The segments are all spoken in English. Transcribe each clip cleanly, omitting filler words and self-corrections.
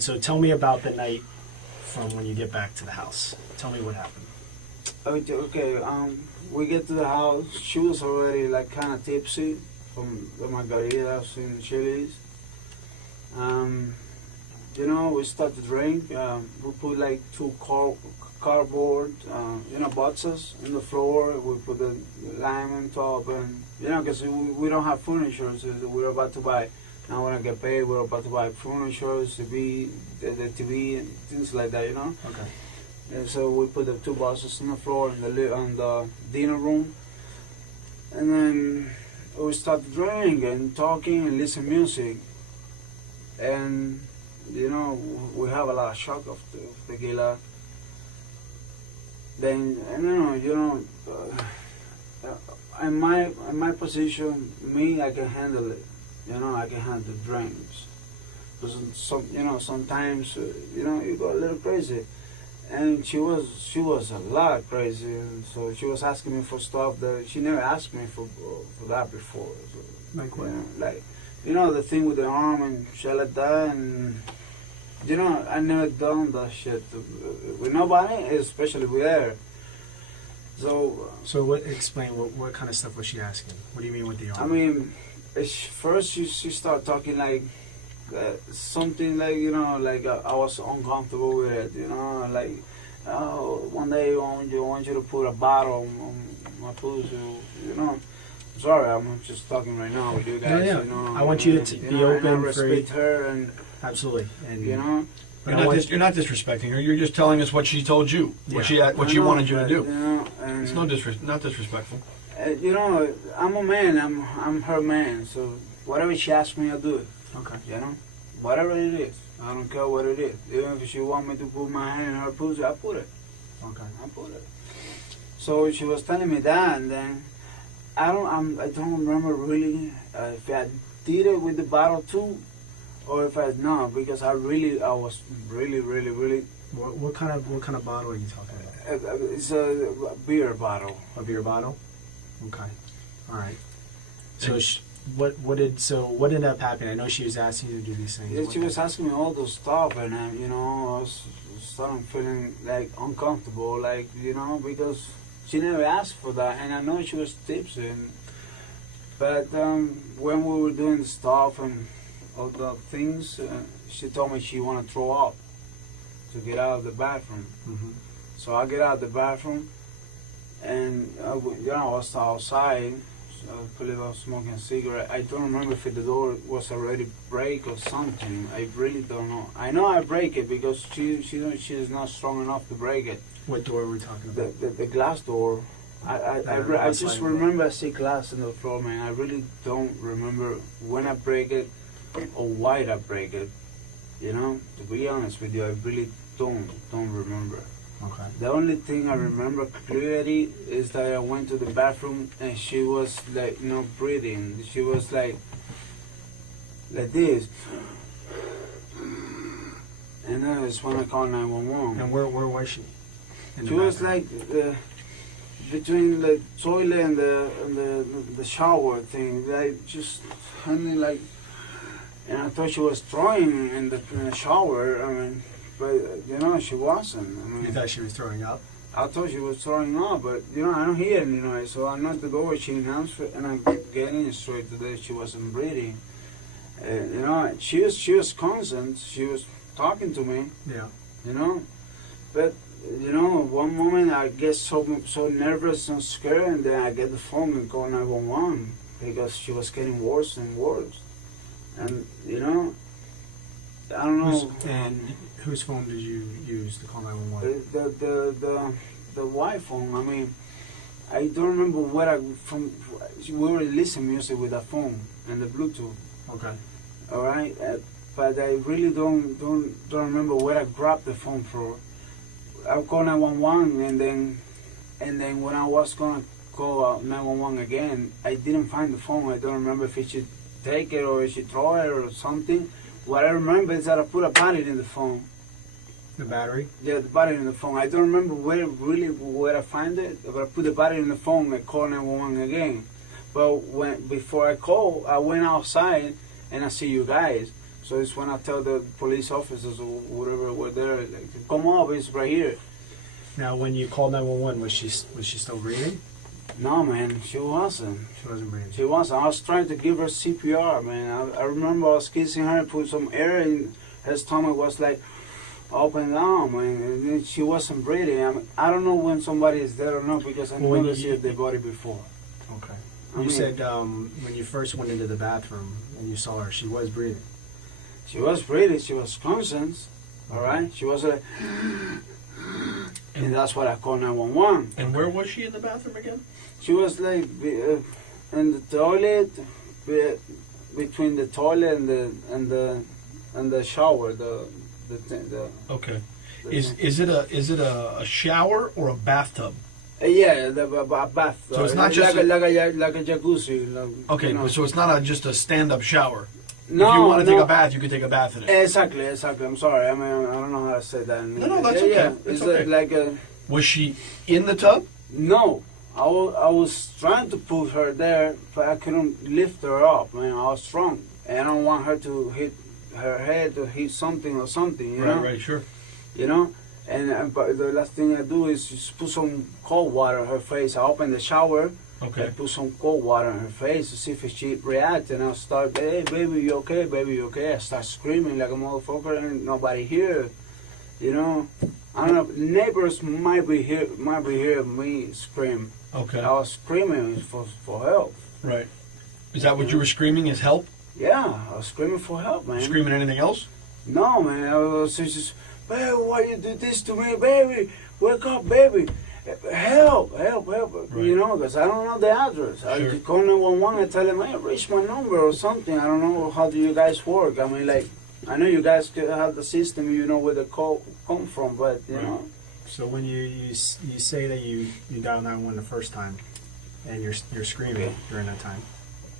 So tell me about the night from when you get back to the house. Tell me what happened. Okay, we get to the house. She was already like kind of tipsy from the margaritas in Chili's. You know, we start to drink. We put like two cardboard, boxes in the floor. We put the lime on top, and because we don't have furniture, so we're about to buy. Now when I get paid, we're about to buy furniture, the TV, and things like that. Okay. And so we put the two boxes on the floor in the dinner room, and then we start to drink and talking and listen to music, and we have a lot of shock of tequila. Then in my position, I can handle it. I can handle drinks. Because sometimes you go a little crazy, and she was a lot crazy. And so she was asking me for stuff that she never asked me for that before. So, like what? The thing with the arm and shit like that, and I never done that shit with nobody, especially with her. So explain what kind of stuff was she asking? What do you mean with the arm? I mean, first she started talking like something like like I was uncomfortable with it. Like one day I want you to put a bottle on my pussy. Sorry, I'm just talking right now with you guys. Yeah. I want you to be open. And I respect her, and absolutely, and you're not disrespecting her. You're just telling us what she told you, what she wanted you to do. It's not disrespectful. I'm a man. I'm her man. So whatever she asks me, I do it. Okay. Whatever it is, I don't care what it is. Even if she want me to put my hand in her pussy, I put it. Okay. I put it. So she was telling me that, and then I don't remember really if I did it with the bottle too, or if I not, because I was really. What kind of bottle are you talking about? It's a beer bottle. A beer bottle. Okay. All right. So what ended up happening? I know she was asking you to do these things. Yeah, she was asking me all those stuff, and I was starting feeling like uncomfortable, like because she never asked for that, and I know she was tipsy. But when we were doing the stuff and all the things, she told me she wanted to throw up to get out of the bathroom. Mm-hmm. So I get out of the bathroom, and I was outside. So I believe I was smoking a cigarette. I don't remember if the door was already break or something. I really don't know. I know I break it because she's not strong enough to break it. What door are we talking about? The glass door. I just remember I see glass on the floor, man. I really don't remember when I break it or why I break it. To be honest with you, I really don't remember. Okay. The only thing I remember clearly is that I went to the bathroom and she was like not breathing. She was like this. And then I just want to call 911. And where was she? She was like between the toilet and the shower thing. Like just like, and I thought she was throwing in the shower. I mean, but she wasn't. I mean, you thought she was throwing up? I thought she was throwing up, but I don't hear any noise. So I knocked the door. She announced it, and I get in straight to that she wasn't breathing. She was constant. She was talking to me. Yeah. But one moment I get so nervous and scared, and then I get the phone and call 911 because she was getting worse and worse. And I don't know. And whose phone did you use to call 911? The wife phone. I mean, I don't remember where we were listening music with the phone and the Bluetooth. Okay. All right, but I really don't remember where I grabbed the phone from. I called 911, and then when I was gonna call 911 again, I didn't find the phone. I don't remember if she take it or if she throw it or something. What I remember is that I put a battery in the phone. The battery? Yeah, the battery in the phone. I don't remember where I find it, but I put the battery in the phone and called 911 again. But before I called, I went outside and I see you guys. So it's when I tell the police officers or whatever were there, like, come up, it's right here. Now, when you called 911, was she still breathing? No, man, she wasn't. She wasn't breathing. She wasn't. I was trying to give her CPR, man. I remember I was kissing her and put some air in her stomach. Was like up and down, man. And then she wasn't breathing. I mean, I don't know when somebody is dead or not because I never seen the body before. Okay. You said when you first went into the bathroom and you saw her, she was breathing. She was breathing. She was conscious. All right. She was a. And that's what I called 911. And where was she in the bathroom again? She was like in the toilet, between the toilet and the shower. Okay. Is it a shower or a bathtub? Yeah, a bath. So it's not just like a jacuzzi. Okay, you know. so it's not just a stand-up shower. No, if you want to take no. a bath, you can take a bath in it. Exactly. I'm sorry. I mean, I don't know how to say that. No, that's okay. Yeah, It's it's okay. like a. Was she in the tub? No, I was trying to put her there, but I couldn't lift her up. Man, I was strong, and I don't want her to hit her head or hit something or something. You know? Right, sure. You know. And but the last thing I do is just put some cold water on her face. I open the shower. Okay. I put some cold water on her face to see if she reacts, and I'll start, hey, baby, you okay? Baby, you okay? I start screaming like a motherfucker, and nobody here, you know. I don't know. Neighbors might be hear me scream. Okay. I was screaming for help. Right. Is that what you were screaming? Is help? Yeah, I was screaming for help, man. Screaming anything else? No, man. I was just, baby, why you do this to me, baby? Wake up, baby. Help. Right. You know, because I don't know the address. Sure. I just call 911 and tell them, hey, reach my number or something. I don't know how do you guys work. I mean, like, I know you guys have the system, you know where the call come from, but, you know. So when you say that you dialed 911 the first time, and you're screaming during that time.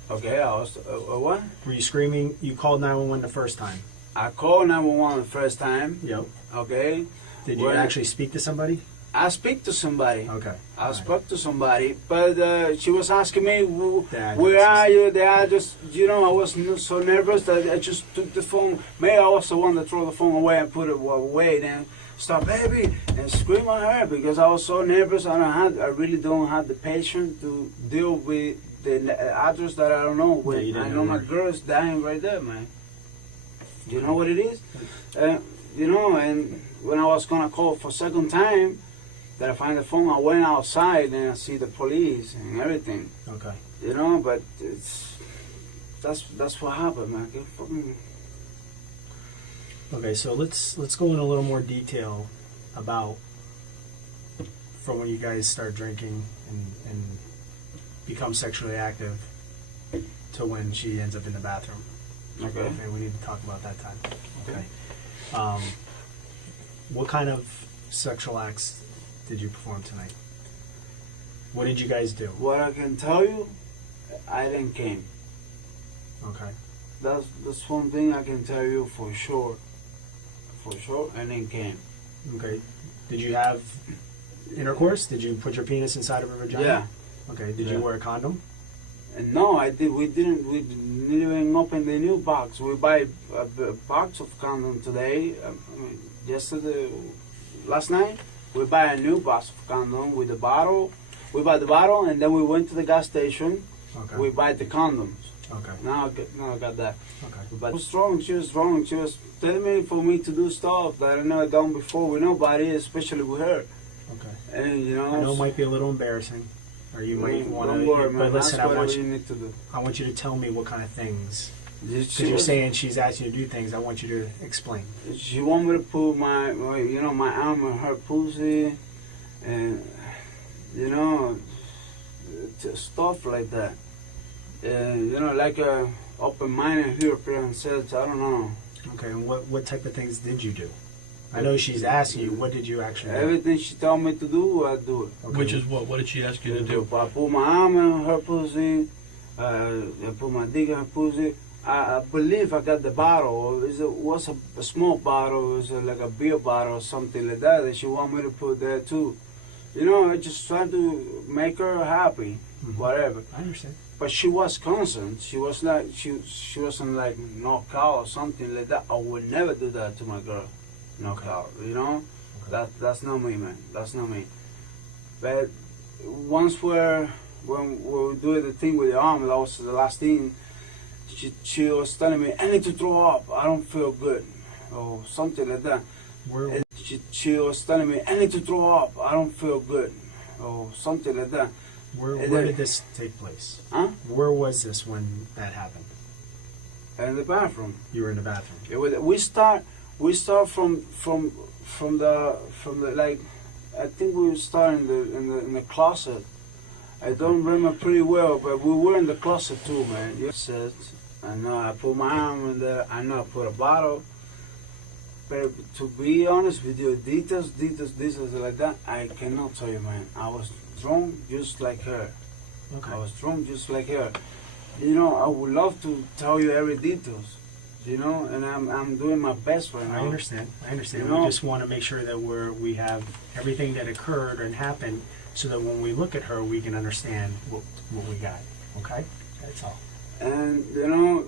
Okay, I was, what? Were you screaming? You called 911 the first time. I called 911 the first time. Yep. Okay. Did you actually speak to somebody? I speak to somebody. Okay. I spoke to somebody, but she was asking me, address. where are you? The address. You know, I was so nervous that I just took the phone. Maybe I was the one that threw the phone away and put it away. Then stop, baby, and scream at her because I was so nervous. I really don't have the patience to deal with the address that I don't know. Yeah, I know my girl is dying right there, man. Do you know what it is? You know, and when I was gonna call for second time, that I find the phone, I went outside and I see the police and everything. Okay. You know, but that's what happened, man. Okay, so let's go in a little more detail about from when you guys start drinking and become sexually active to when she ends up in the bathroom. Okay. We need to talk about that time. Okay. What kind of sexual acts did you perform tonight? What did you guys do? What I can tell you, I didn't came. Okay. That's one thing I can tell you for sure. For sure, I didn't came. Okay. Did you have intercourse? Did you put your penis inside of her vagina? Yeah. Okay. Did you wear a condom? And no, I did. We didn't even open the new box. We buy a box of condom today. Last night, we buy a new box of condom with the bottle. We buy the bottle, and then we went to the gas station. Okay. We buy the condoms. Okay. Now I got that. Okay. But she was strong. She was telling me for me to do stuff that I never done before with nobody, especially with her. Okay. And you know, I know it might be a little embarrassing, or you might want don't to. worry, man. But listen, That's I what want you you. need to do. I want you to tell me what kind of things. Because She you're was- saying she's asking you to do things. I want you to explain. She want me to put my arm in her pussy, and you know, stuff like that. And you know, like a open-minded European says, I don't know. Okay. And what type of things did you do? I know she's asking you. What did you actually do? Everything she told me to do, I do it. Okay. Which is what? What did she ask you to do? I put my arm in her pussy. I put my dick in her pussy. I believe I got the bottle. It was a small bottle. It was like a beer bottle or something like that. And she want me to put there too. You know, I just trying to make her happy. Mhm. Whatever. I understand. but she was constant. She was not. She wasn't like knocked out or something like that. I would never do that to my girl. Knock out. You know, that's not me, man. That's not me. But once when we were doing the thing with the arm, that was the last thing. She was telling me, I need to throw up. I don't feel good, or something like that. She was telling me, I need to throw up. I don't feel good, or something like that. Where did this take place? Huh? Where was this when that happened? In the bathroom. You were in the bathroom. We start from the like, I think we start in the closet. I don't remember pretty well, but we were in the closet too, man. You said, I know I put my arm in there. I know I put a bottle. But to be honest with you, details like that, I cannot tell you, man. I was drunk just like her. Okay. I was drunk just like her. You know, I would love to tell you every details. You know, and I'm doing my best right now. I understand. You We know? just want to make sure that we have everything that occurred and happened, so that when we look at her, we can understand what we got. Okay, that's all. And you know,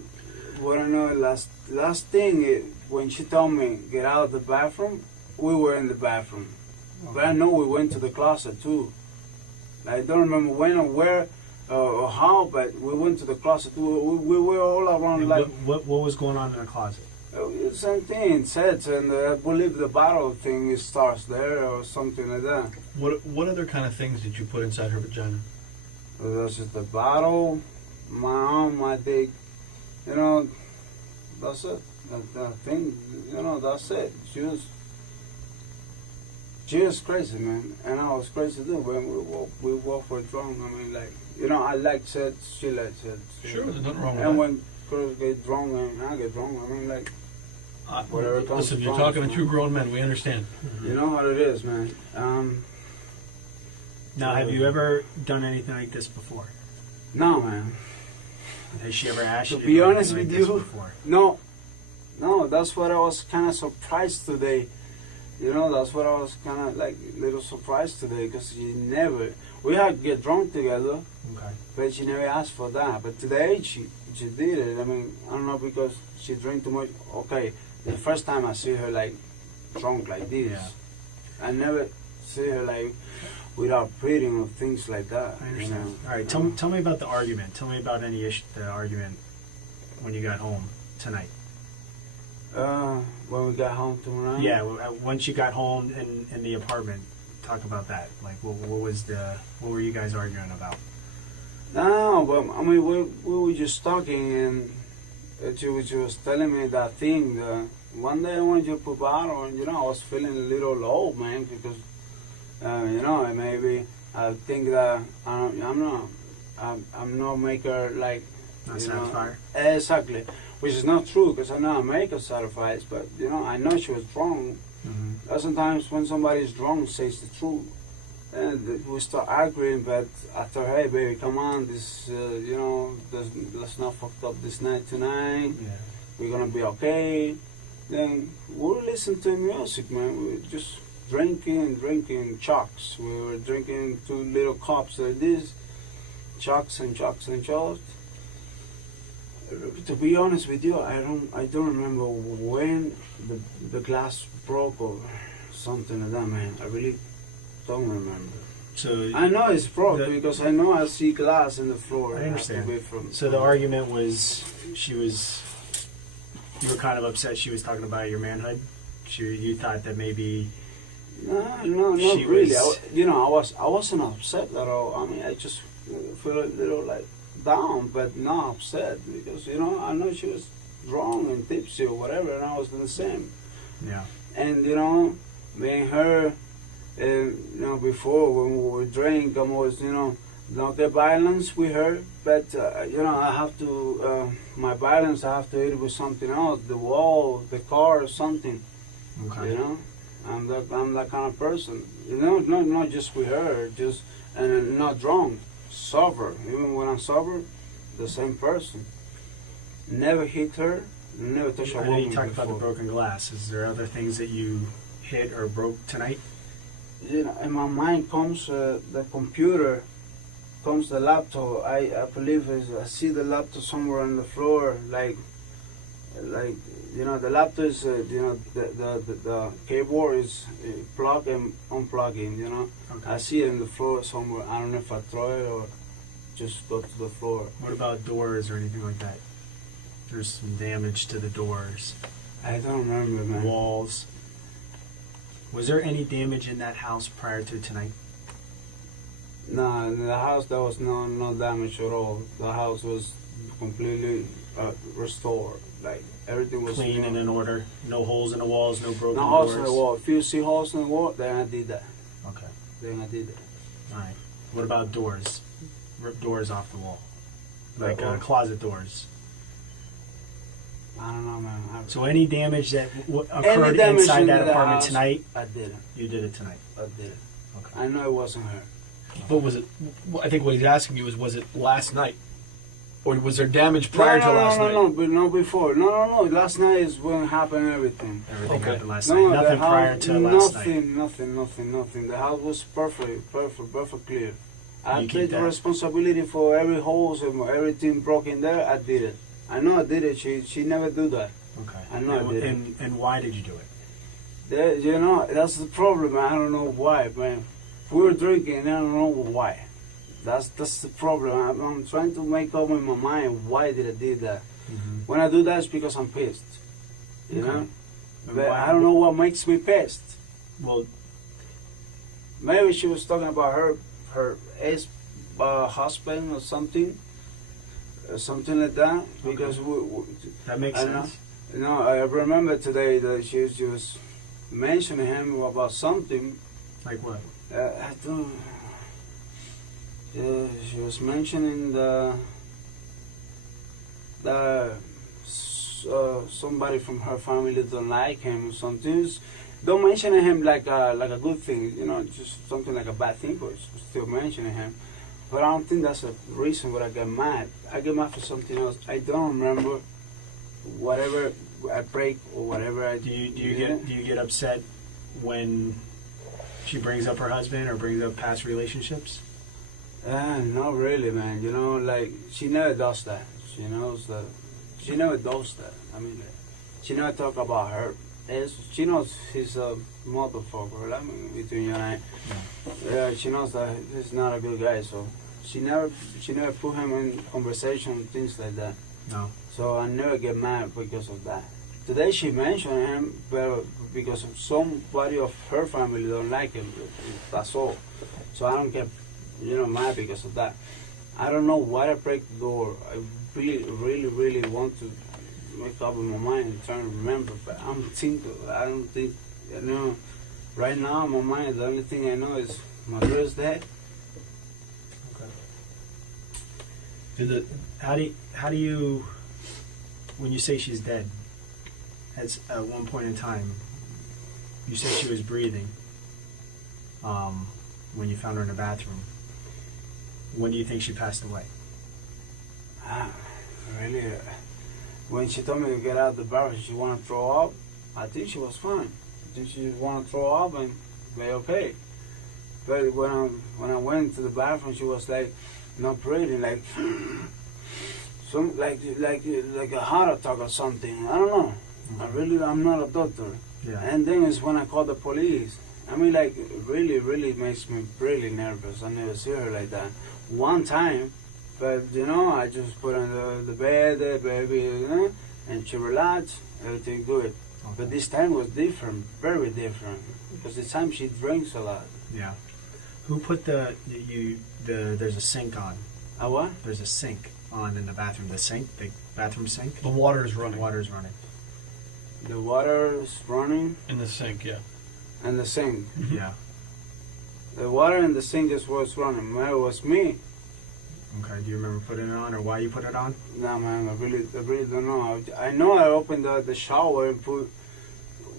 what I know, last thing, when she told me get out of the bathroom, we were in the bathroom. Okay. But I know we went to the closet too. I don't remember when or where or how, but we went to the closet. We were all around. And like what was going on in the closet? same thing, sets, and I believe the bottle thing starts there or something like that. What other kind of things did you put inside her vagina? That's just the bottle, my arm, my dick. You know, that's it. That thing, you know, that's it. She was crazy, man, and I was crazy too. When we both were drunk. I mean, like, you know, I like sex, she likes sex. Sure, there's nothing wrong with And that. when girls get drunk and I get drunk, I mean, like, whatever comes Listen, you're from, talking to two grown men. We understand. you know how it is, man. Now, have you ever done anything like this before? No, man. Has she ever asked To you to be do honest anything with like this you, before? No, that's what I was kind of surprised today. You know, that's what I was kind of like a little surprised today, because we had to get drunk together, Okay. but she never asked for that. But today she did it. I mean, I don't know, because she drank too much. Okay, the first time I see her like drunk like this, Yeah. I never see her like without pleading or things like that. I understand. You know? All right, tell me about the argument. Tell me about any the argument when you got home tonight. When we got home tonight. Yeah, once you got home in the apartment, talk about that. Like, what were you guys arguing about? No, but I mean, we were just talking, and she was telling me that thing. One day I wanted you to put bottle, and you know, I was feeling a little low, man, because you know, and maybe I think that I'm not maker like. Not you know, satisfier? Exactly, which is not true, because I know I make her satisfied, but you know, I know she was drunk. Mm-hmm. Sometimes when somebody's drunk, says the truth. And we start arguing, but after, hey, baby, come on, this, you know, let's not fuck up this night tonight. Yeah. We're gonna be okay. Then we'll listen to music, man. We were just drinking chucks. We were drinking 2 little cups like this, chucks and chucks and chucks. To be honest with you, I don't remember when the glass broke or something like that, man. I really don't remember. So I know it's broke because I know I see glass in the floor. I understand. From, so the argument was you were kind of upset she was talking about your manhood. You thought that maybe No, not she really. was- I wasn't upset at all. I mean, I just feel a little like down, but not upset, because you know, I know she was drunk and tipsy or whatever, and I was the same. Yeah. And you know, me and her, you know, before when we would drink, I was, you know, not get violence with her, but you know, I have to my violence, I have to hit it with something else, the wall, the car, or something. Okay. You know, I'm that kind of person. You know, not just with her, just and not drunk, sober. Even when I'm sober, the same person. Never hit her, never touched a I know woman you talked about the before. broken glass. Is there other things that you hit or broke tonight? You know, in my mind comes the computer comes the laptop, I believe I see the laptop somewhere on the floor, like the laptop is the keyboard is plug and unplugging. Okay. I see it on the floor somewhere. I don't know if I throw it or just go to the floor. What about doors or anything like that? There's some damage to the doors, I don't remember, man. walls. Was there any damage in that house prior to tonight? No, in the house there was no damage at all. The house was completely restored. Like everything was Clean and in order. No holes in the walls, no broken no doors. holes in the wall. If you see holes in the wall, then I did that. Okay. Then I did that. All right. What about doors? Rip doors off the wall, like Or- closet doors. I don't know, man. So any damage that occurred damage inside into that the apartment house, tonight, I did it. you did it tonight. I did it. Okay. I know it wasn't her. But was it? I think what he's asking you is, was it last night, or was there damage prior to last night? No, but no before. No. Last night is when happened everything. Everything Okay. happened last No, night. the Nothing house- prior to last night. Nothing. The house was perfect clear. I You keep take the that. responsibility for every holes and everything broken there. I did it. I know I did it. She never do that. Okay. I know I did it. And why did you do it? That's the problem. I don't know why, man. We were drinking. I don't know why. That's the problem. I'm trying to make up in my mind why did I do that. Mm-hmm. When I do that, it's because I'm pissed. You Okay. know. And But why- I don't know what makes me pissed. Well, Maybe she was talking about her ex husband or something like that. Because that makes I know. sense. I remember today that she was mentioning him about something. Like what? I don't. She was mentioning somebody from her family don't like him or something. Don't mention him like a good thing, just something like a bad thing, but still mentioning him. But I don't think that's the reason why I get mad. I get mad for something else. I don't remember whatever I break or whatever I Do you get upset when she brings up her husband or brings up past relationships? Not really, man. Like she never does that. She knows that. She never does that. I mean, she never talk about her. She knows he's a motherfucker. I mean, between you and I, yeah, she knows that he's not a good guy. So she never put him in conversation and things like that. No. So I never get mad because of that. Today she mentioned him, but because of somebody of her family don't like him. That's all. So I don't get mad because of that. I don't know why I break the door. I really want to make up in my mind and try to remember, but I don't think, right now in my mind, the only thing I know is my girl's dead. Okay. How do you, when you say she's dead, at one point in time, you said she was breathing, when you found her in the bathroom. When do you think she passed away? Really, when she told me to get out of the bathroom, she wanted to throw up. I think she was fine. I think she wanted to throw up and be okay. But when I went to the bathroom, she was like not breathing, like like a heart attack or something. I don't know. I'm not a doctor. Yeah. And then it's when I called the police. I mean, like, really makes me really nervous. I never see her like that. One time, but, I just put her on the bed, baby, and she relaxed, everything good. Okay. But this time was different, very different, because this time she drinks a lot. Yeah. Who put there's a sink on. A what? There's a sink on in the bathroom. The bathroom sink? The water is running. Water's running. The water is running In the sink, yeah. and the sink. Yeah. The water in the sink is what's running. It was me. Okay. Do you remember putting it on or why you put it on? No, man, I really don't know. I know I opened the shower and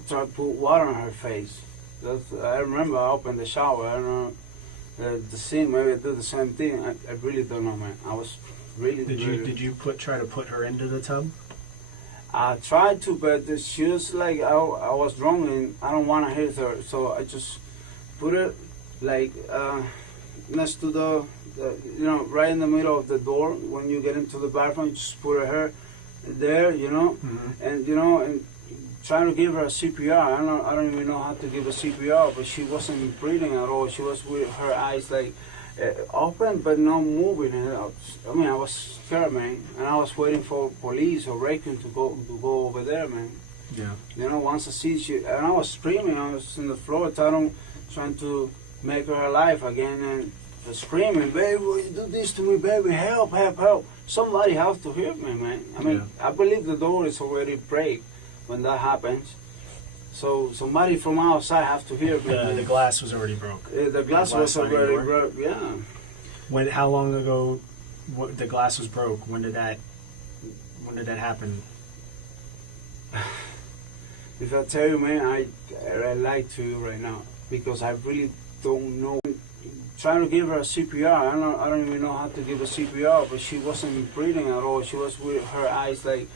tried to put water on her face. I remember I opened the shower. I don't know. The sink, maybe I did the same thing. I really don't know, man. I was really. Did you try to put her into the tub? I tried to, but she was like, I was drunk and I don't want to hit her, so I just put it like next to the, right in the middle of the door. When you get into the bathroom, you just put her there, and and trying to give her a CPR. I don't even know how to give a CPR, but she wasn't breathing at all. She was with her eyes like open but not moving. I mean, I was scared, man, and I was waiting for police or Raccoon to go over there, man. Yeah. Once I see she, and I was screaming. I was on the floor, trying to make her alive again, and screaming, "Baby, will you do this to me, baby? Help, help, help! Somebody has to help me, man." I mean, I believe the door is already break when that happens. So somebody from outside have to hear me. The glass was already broke. The glass was already broke. Yeah. How long ago the glass was broke? When did that happen? If I tell you, man, I lie to you right now because I really don't know. Trying to give her a CPR. I don't even know how to give a CPR, but she wasn't breathing at all. She was with her eyes like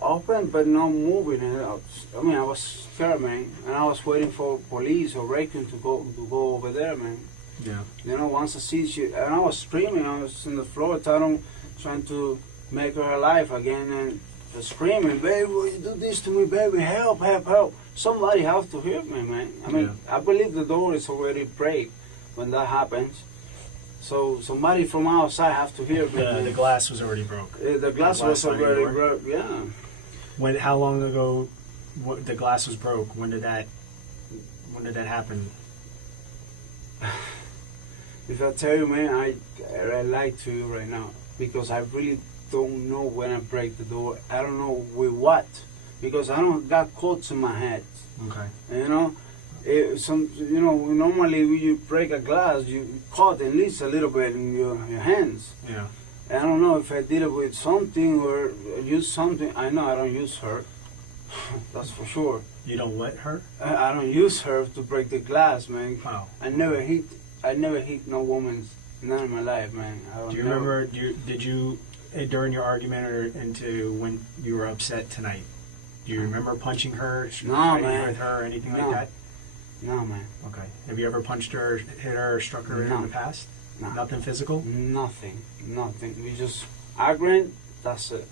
open but not moving. I mean, I was scared, man, and I was waiting for police or Raccoon to go over there, man. Yeah. Once I see she, and I was screaming. I was on the floor, trying to make her alive again, and screaming, "Baby, will you do this to me, baby? Help, help, help! Somebody has to help me, man." I mean, I believe the door is already break when that happens. So somebody from outside have to hear me. The glass was already broke. The glass was already broke. Yeah. How long ago the glass was broke? When did that happen? If I tell you, man, I lie to you right now because I really don't know when I break the door. I don't know with what, because I don't got cuts in my head. Okay. Normally when you break a glass, you cut at least a little bit in your hands. Yeah. I don't know if I did it with something or use something. I know I don't use her. That's for sure. You don't let her? I don't use her to break the glass, man. Wow. I never hit no woman, none in my life, man. Do you remember? Did you during your argument or into when you were upset tonight? Do you remember punching her, fighting with her, or anything like that? No, man. Okay. Have you ever punched her, hit her, or struck her in the past? No. Nothing physical? Nothing. We just arguing. That's it.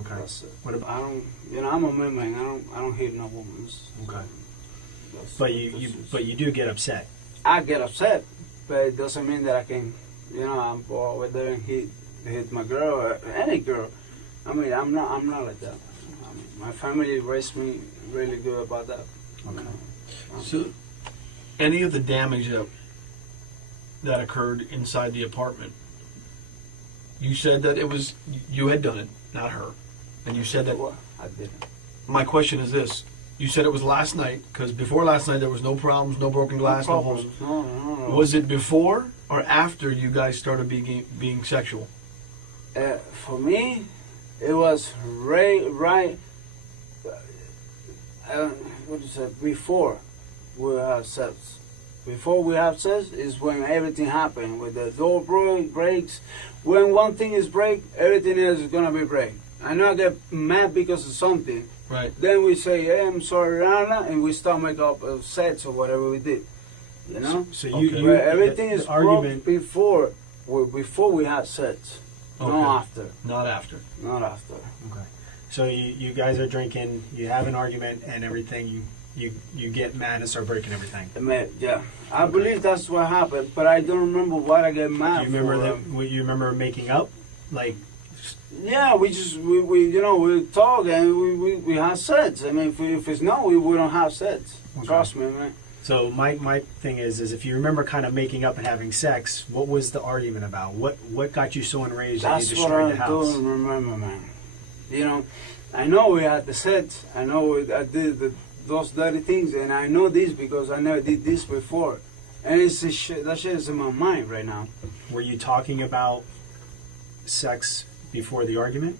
Okay. That's it. What about? I don't. I'm a man. I don't hit no woman. Okay. But you do get upset. I get upset, but it doesn't mean that I can. I'm over there and hit my girl or any girl. I mean, I'm not like that. My family raised me really good about that. Okay. So, any of the damage that occurred inside the apartment, you said that it was you had done it, not her, and you said that. Well, I didn't. My question is this: you said it was last night, because before last night there was no problems, no broken glass, no holes. No. Was it before or after you guys started being sexual? For me, it was right. What is it? Before we have sex. Before we have sex is when everything happened. When the door breaks, when one thing is break, everything else is gonna be break. I know I get mad because of something. Right. Then we say, "Hey, I'm sorry, Rana," and we start make up sets or whatever we did. So everything is argument before we had sex, not after. Not after. Not after. Okay. So you guys are drinking, you have an argument and everything, you get mad and start breaking everything. Yeah. I believe that's what happened, but I don't remember what I get mad Do you remember you remember making up? Like yeah, we talk and we have sex. I mean, if it's no, we don't have sex. Okay. Trust me, man. So my thing is if you remember kind of making up and having sex, what was the argument about? What got you so enraged that you destroyed the house? That's what I don't remember, man. I know we had the sex. I know I did those dirty things, and I know this because I never did this before. And that shit is in my mind right now. Were you talking about sex before the argument?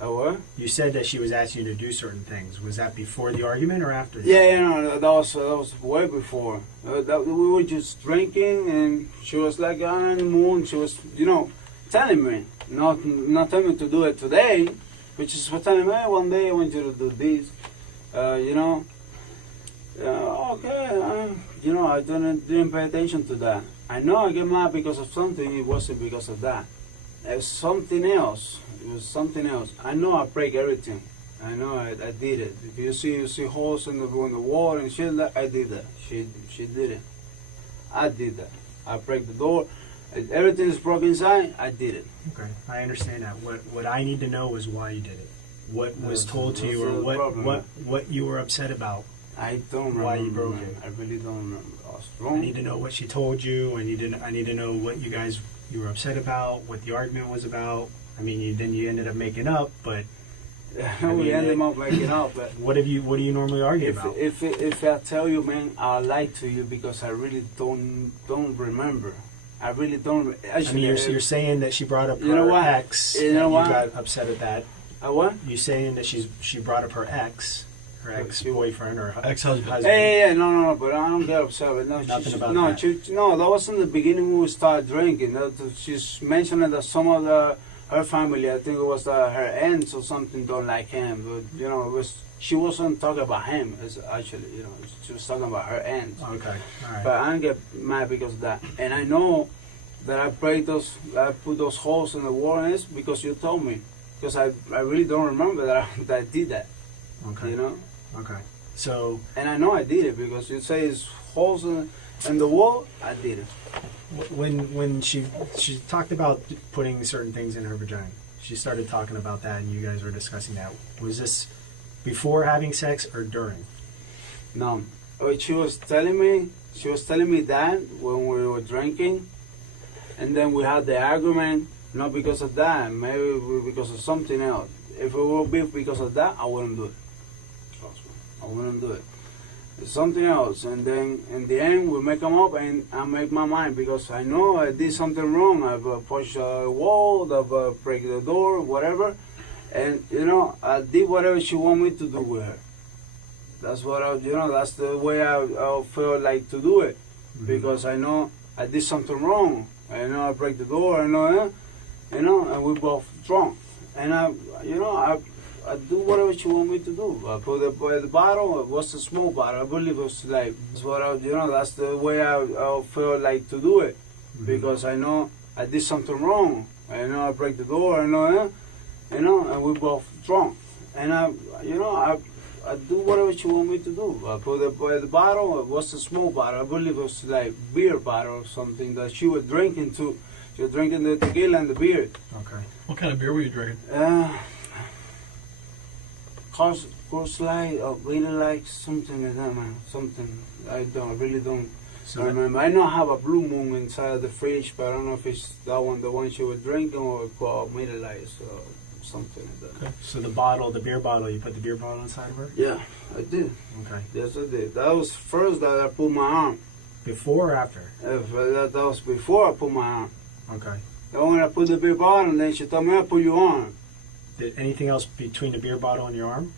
What? You said that she was asking you to do certain things. Was that before the argument or after? Yeah, that was way before. We were just drinking, and she was like on the moon. She was, telling me, not telling me to do it today, which is for telling me, one day I want you to do this. Okay, You know, I didn't pay attention to that. I know I get mad because of something. It wasn't because of that. It was something else. It was something else. I know I break everything. I know I did it. If you see holes in the wall and shit, I did that. She did it. I did that. I break the door. Everything is broken inside. I did it. Okay, I understand that. What I need to know is why you did it. What was told to you, or what you were upset about. I don't remember why you broke it. I really don't remember. I was I wrong. need to know what she told you. I need to know what you were upset about, what the argument was about. I mean, then you ended up making up, but we ended up making up. But what do you normally argue about? If I tell you, man, I lied to you because I really don't remember. I really don't. Actually, I mean, you're saying that she brought up you know her what? ex. You know and what? You got upset at that. What? You're saying that she brought up her ex-boyfriend or ex-husband. Yeah, no, but I don't get upset. But no, Nothing about that. No, that was in the beginning when we started drinking. She's mentioning that some of her family, I think it was her aunts or something, don't like him. But you know, she wasn't talking about him. It's actually, you know, she was talking about her aunts. Okay, all right. But I don't get mad because of that. And I know that I put those holes in the wall, and it's because you told me. Because I really don't remember that I did that. Okay. You know? Okay. So. And I know I did it because you say it's holes in the wall, I did it. When she talked about putting certain things in her vagina, she started talking about that and you guys were discussing that. Was this before having sex or during? No. She was telling me that when we were drinking, and then we had the argument. Not because of that, maybe because of something else. If it would be because of that, I wouldn't do it. Trust me, I wouldn't do it. It's something else, and then in the end, we make them up, and I make my mind because I know I did something wrong. I've pushed a wall, I've break the door, whatever, and you know, I did whatever she wanted me to do with her. That's what that's the way I feel like to do it, because I know I did something wrong. I know I break the door. I know. You know, and we both drunk. And I do whatever she want me to do. I put the bottle, it was a small bottle. I believe it was like, that's the way I feel like to do it. Because I know I did something wrong. I know I break the door, and we both drunk. And I do whatever she want me to do. I put the bottle, it was a small bottle. I believe it was like beer bottle or something that she was drinking too. You're drinking the tequila and the beer. Okay. What kind of beer were you drinking? Course Light, really like something like that, man. Something. I really don't remember. I know I have a Blue Moon inside of the fridge, but I don't know if it's that one, the one she was drinking, or called Middle Light, or something like that. Okay. So the beer bottle, you put the beer bottle inside of her? Yeah, I did. Okay. Yes, I did. That was first that I put my arm. Before or after? That was before I put my arm. Okay. Then when I put the beer bottle, then she told me, I put your arm. Did anything else between the beer bottle and your arm?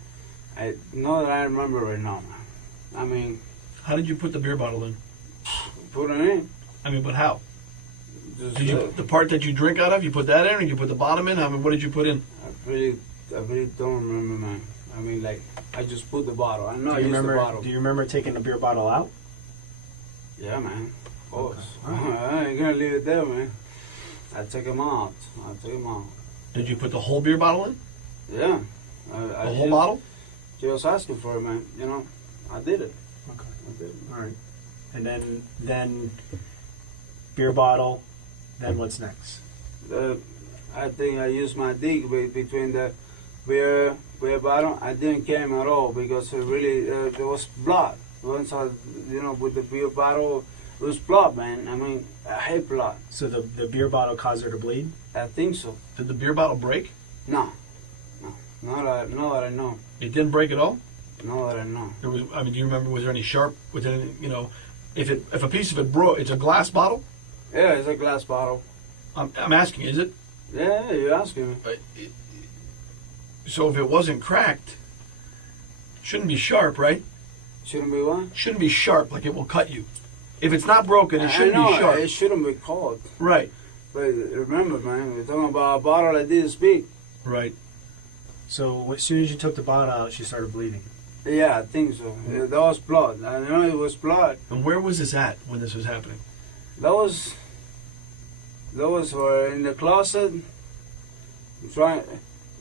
I know that I remember right now, man. I mean... How did you put the beer bottle in? Put it in. I mean, but how? Just did you the part that you drink out of, you put that in, or you put the bottom in? I mean, what did you put in? I really don't remember, man. I mean, like, I just put the bottle. I know I used the bottle. Do you remember taking the beer bottle out? Yeah, man. Of course. Okay. I ain't gonna leave it there, man. I take him out. Did you put the whole beer bottle in? Yeah. The whole bottle? She was asking for it, man. You know, I did it. Okay. I did it. All right. And then beer bottle. Then what's next? I think I used my dick between the beer bottle. I didn't came at all because it really there was blood. Once I, with the beer bottle, it was blood, man. I mean, I hate blood. So the beer bottle caused her to bleed? I think so. Did the beer bottle break? No. Not that I know. It didn't break at all? Not that I know. There was. I mean, do you remember? Was there any sharp? Was there any, if a piece of it broke, it's a glass bottle? Yeah, it's a glass bottle. I'm asking, is it? Yeah, you're asking me. So if it wasn't cracked, it shouldn't be sharp, right? Shouldn't be what? Shouldn't be sharp, like it will cut you. If it's not broken, it shouldn't be sharp. It shouldn't be cold. Right. But remember, man, we're talking about a bottle like this big. Right. So as soon as you took the bottle out, she started bleeding. Yeah, I think so. Yeah, that was blood. I know it was blood. And where was this at when this was happening? That was in the closet, trying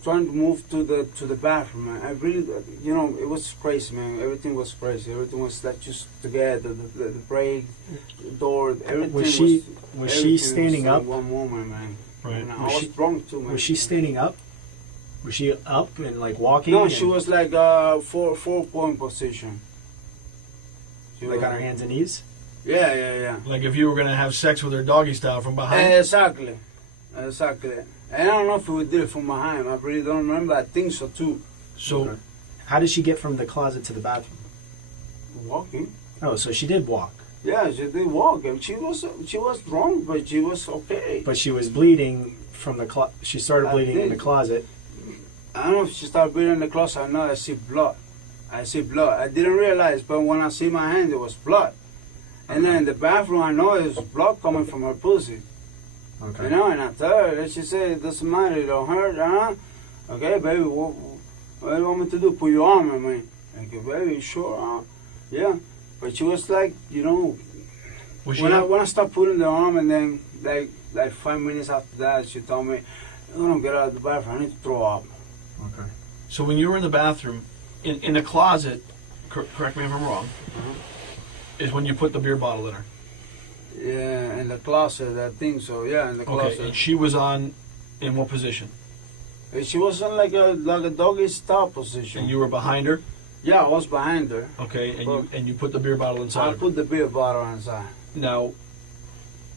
to move to the bathroom. Man. I really, you know, it was crazy, man. Everything was crazy. Everything was like just together. The brake, the door, everything was she standing up? One moment, man. Right. And I was drunk too, man. Was she standing up? Was she up and like walking? No, she was like 4-point position. She like was, on her hands and knees? Yeah. Like if you were going to have sex with her doggy style from behind? Exactly. And I don't know if we did it from behind. I really don't remember. I think so too. So, Okay. How did she get from the closet to the bathroom? Walking. Oh, so she did walk. Yeah, she did walk. And she was drunk, but she was okay. But she was bleeding from the she started bleeding in the closet. I don't know if she started bleeding in the closet. I know I see blood. I didn't realize, but when I see my hand, it was blood. And then in the bathroom, I know there's blood coming from her pussy. Okay. You know, and I tell her, and she said, it doesn't matter, it don't hurt, Okay, baby, what do you want me to do? Put your arm in me. I go, baby, sure, yeah. But she was like, you know, when I stopped putting the arm, and then like 5 minutes after that, she told me, I don't get out of the bathroom, I need to throw up. Okay. So when you were in the bathroom, in the closet, correct me if I'm wrong, is when you put the beer bottle in her. Yeah, in the closet, I think so. Yeah, in the closet. Okay, and she was in what position? She was in like a doggy style position. And you were behind her? Yeah, I was behind her. Okay, and you put the beer bottle inside I of her. put the beer bottle inside. Now,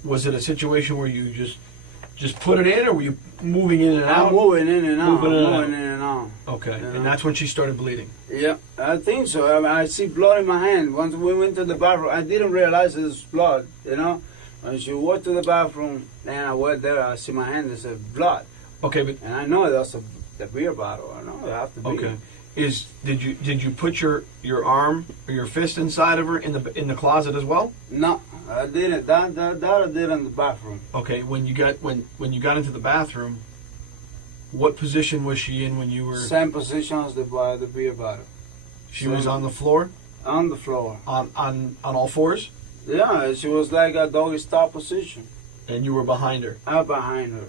was it a situation where you just put it in, or were you moving in and out? I'm moving in and out. Moving in and out. Okay, You know? and that's when she started bleeding. Yeah, I think so. I mean, I see blood in my hand. Once we went to the bathroom, I didn't realize it was blood, you know? When she walked to the bathroom, and I went there, I see my hand, it said blood. Okay, but And I know that's the beer bottle. I know it have to be. okay, did you put your arm or your fist inside of her in the closet as well? No, I didn't. That I did in the bathroom. Okay, when you got into the bathroom, what position was she in when you were? Same position as the beer bottle. She was on the floor. On the floor. On all fours. Yeah, she was like a doggy style position. And you were behind her. I'm behind her.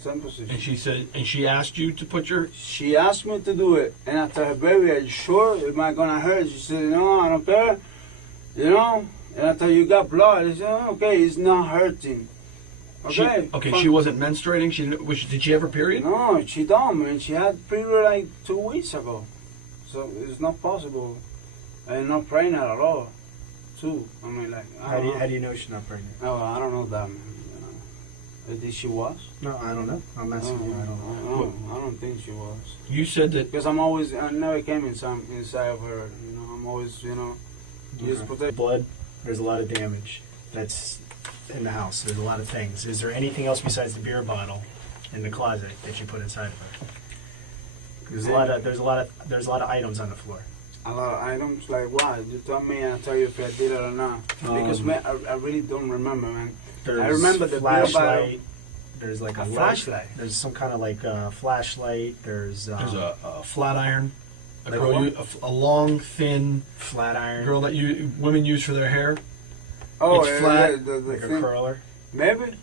Same position. And she asked you to put your. She asked me to do it, and I told her, baby, are you sure? Am I gonna hurt? She said, no, I don't care. You know? And I told her, you got blood. I said, oh, okay, it's not hurting. Okay. She wasn't menstruating. Did she have her period? No, she don't, man. She had period like 2 weeks ago. So it's not possible. And not pregnant at all, too. I mean, like. How do you know she's not pregnant? Oh, I don't know that, man. Did she was? No, I don't know. I'm asking you. I don't know. I don't think she was. You said that. Because I never came inside of her. You know, I'm always, you know, just protect. Blood. There's a lot of damage that's in the house. There's a lot of things. Is there anything else besides the beer bottle in the closet that you put inside of her? There's a lot of items on the floor. A lot of items, like what? You tell me, and I'll tell you if I did it or not. Because man, I really don't remember, man. I remember the flashlight. There's like a flashlight. There's some kind of like flashlight. There's a flat iron. Like a long, thin flat iron. Girl that women use for their hair. Oh, it's flat, yeah, like thing. A curler. Maybe.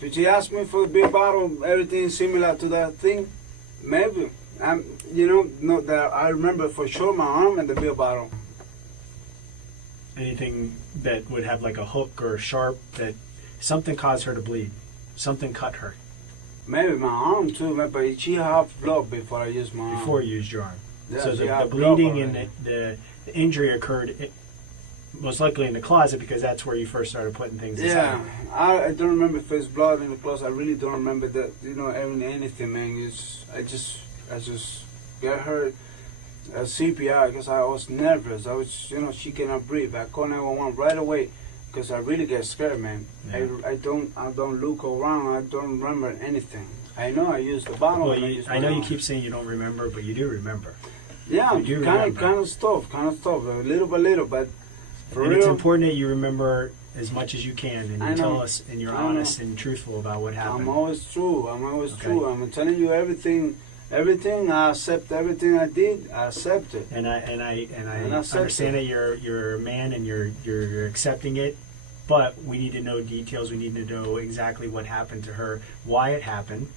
Did she ask me for the beer bottle? Everything similar to that thing? Maybe. That I remember for sure my arm and the beer bottle. Anything that would have like a hook or a sharp that something caused her to bleed. Something cut her. Maybe my arm too, but she had blood before I used my arm. Before you used your arm. Yeah, so the bleeding and the injury occurred most likely in the closet because that's where you first started putting things inside. Yeah, I don't remember if there's blood in the closet. I really don't remember that. Anything, man. I just got her a CPR because I was nervous. I was, she cannot breathe. I called 911 right away because I really get scared, man. Yeah. I don't look around. I don't remember anything. I know I used the bottle. Well, I know you keep saying you don't remember, but you do remember. Yeah, you kind of stuff, a little by little, but for and real. It's important that you remember as much as you can, and you tell us, and you're honest and truthful about what happened. I'm always true. I'm telling you everything Everything, I accept everything I did. I accept it. And I accept understand it. that you're a man and you're accepting it, but we need to know details. We need to know exactly what happened to her, why it happened,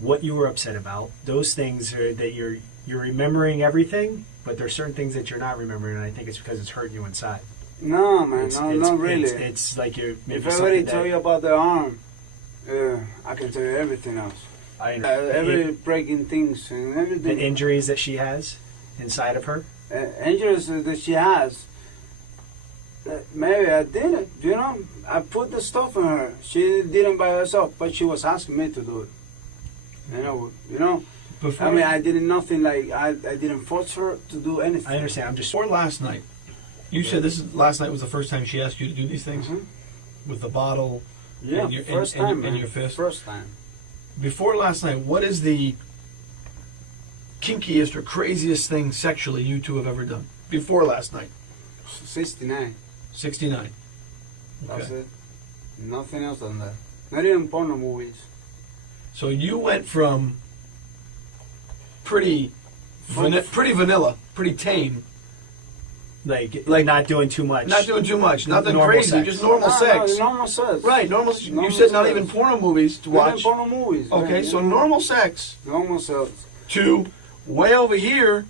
what you were upset about. Those things are that you're remembering everything, but there's certain things that you're not remembering, and I think it's because it's hurting you inside. No, man, not really. It's like you're. If I already tell you about the arm, I can tell you everything else. Every breaking things and everything. The injuries that she has inside of her. Injuries that she has. Maybe I did it. You know, I put the stuff on her. She didn't by herself, but she was asking me to do it. You know. Before, I mean, I did nothing like I didn't force her to do anything. I understand. I'm just. before last night, you said last night was the first time she asked you to do these things with the bottle. Yeah, and your, first and, time, and your fist. First time. Before last night, what is the kinkiest or craziest thing sexually you two have ever done? Before last night, 69. 69. That's Okay. it. Nothing else than that. Not even porno movies. So you went from pretty vanilla, pretty tame, Like not doing too much. not doing too much, nothing Normal crazy, sex. just normal sex. Normal sex. Right, normal. You Normal said not sex. even porno movies to Not even watch. porno movies. Okay, man, so you know. normal sex Normal sex. to way over here,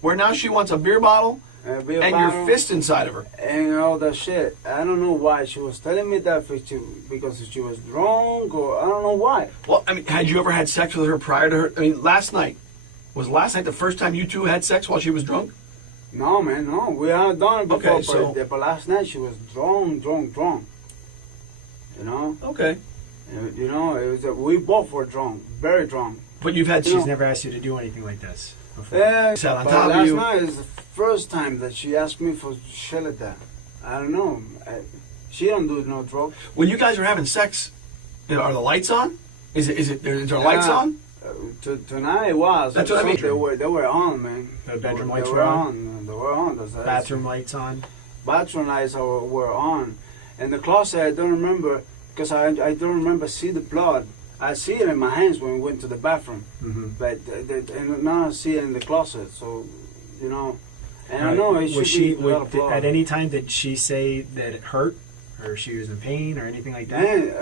where now she wants a beer bottle Be a and bottle your fist inside of her. and all that shit. I don't know why she was telling me that because she was drunk or I don't know why. Well, I mean, had you ever had sex with her prior to her? I mean, last night. Was last night the first time you two had sex while she was drunk? No, man, no. We had done it before, Okay, so- but last night she was drunk. You know? Okay. You know, it was we both were drunk, very drunk. But you've had You She's know- never asked you to do anything like this before. Yeah, Sat on but top of last you. night is the first time that she asked me for shit like that. I don't know. She don't do no drugs. When you guys are having sex, are the lights on? Is there lights Yeah. on? Tonight it was. That's what I mean. They were on, man. The bedroom They lights were were on. They were on. Bathroom lights on. Bathroom lights were on. And the closet, I don't remember, because I don't remember see the blood. I see it in my hands when we went to the bathroom. Mm-hmm. But and now I see it in the closet. So, you know. And I know it should Was she be a lot of blood. at any time did she say that it hurt or she was in pain or anything like that? Man,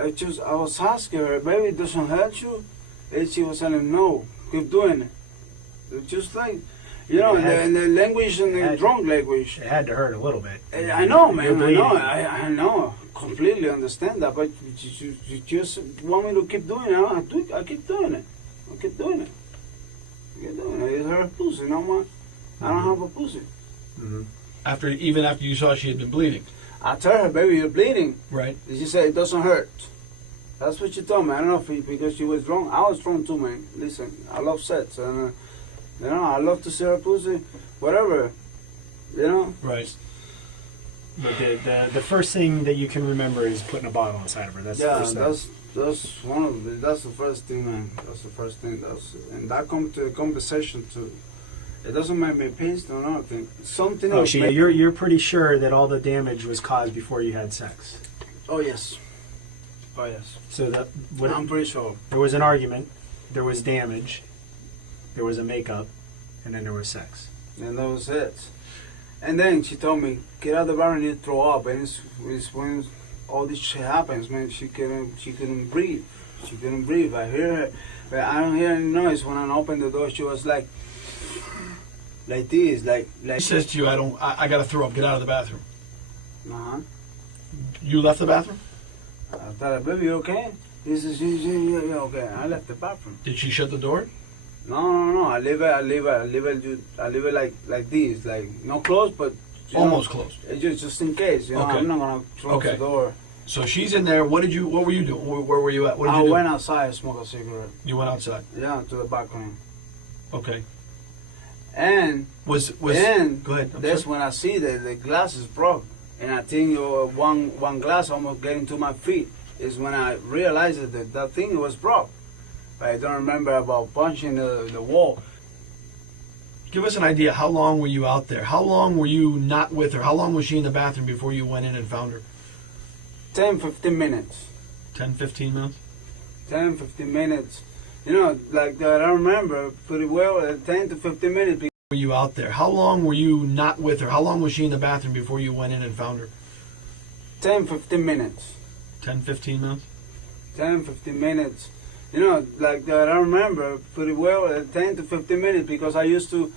I was asking her, baby, it doesn't hurt you? And she was telling me, no, keep doing it. It's just like, you know, in the language and the drunk language. It had to hurt a little bit. I know, You're man, I bleeding. know. I know. Completely understand that, but you just want me to keep doing it. I keep doing it. I keep doing it. I keep doing it. It's her pussy, no more. I don't have a pussy. Mm-hmm. Even after you saw she had been bleeding. I tell her, baby, you're bleeding. Right. She said, it doesn't hurt. That's what she told me. I don't know if because she was drunk. I was drunk too, man. Listen, I love sex. And, you know, I love to see her pussy, whatever. You know? Right. But the first thing that you can remember is putting a bottle inside of her. That's the Yeah, first thing. that's the first thing, man. That's the first thing. And that comes to the conversation too. It doesn't make me pissed or nothing. Something Oh, else. you're pretty sure that all the damage was caused before you had sex. Oh yes. Oh yes. So I'm pretty sure. there was an argument, there was damage, there was a makeup, and then there was sex. And that was it. And then she told me, get out of the bar and you throw up. And it's when all this shit happens, man. She couldn't breathe. She couldn't breathe. I hear her, but I don't hear any noise. When I opened the door, she was like this, like. She says to you, I got to throw up, get out of the bathroom. Uh-huh. You left the bathroom? I thought, baby, you okay? He says, yeah, okay. I left the bathroom. Did she shut the door? No. I leave it like this, like not close, but Almost closed. Just in case, you know. Okay. I'm not gonna close the door. So she's in there. What were you doing? Where were you at? What did I you do? went outside and smoked a cigarette. You went outside. Yeah, to the balcony. Okay. And Was then go ahead. I'm that's sorry. when I see that the glass is broke, and I think one glass almost getting to my feet is when I realized that thing was broke. But I don't remember about punching the wall. Give us an idea. How long were you out there? How long were you not with her? How long was she in the bathroom before you went in and found her? 10, 15 minutes. 10, 15 minutes. You know, like that I remember pretty well, 10 to 15 minutes. Were you out there? How long were you not with her? How long was she in the bathroom before you went in and found her? 10, 15 minutes. 10, 15 minutes? 10, 15 minutes. You know, like that I remember pretty well, 10 to 15 minutes, because I used to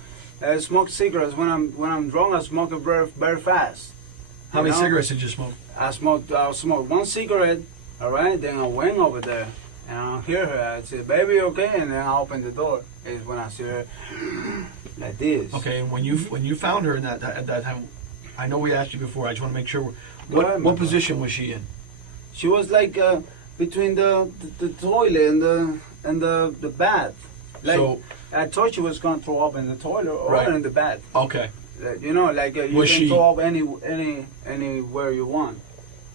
smoke cigarettes. When I'm drunk, I smoke it very, very fast. How many cigarettes did you smoke? I smoked one cigarette, all right? Then I went over there, and I hear her. I said, "Baby, okay?" And then I open the door. Is when I see her like this. Okay, and when you found her in at that time, I know we asked you before. I just want to make sure. Go What position was she in? She was like between the toilet and the bath. Like, So I thought she was going to throw up in the toilet or Right. in the bath. okay, You know, like you Was can she- throw up anywhere you want.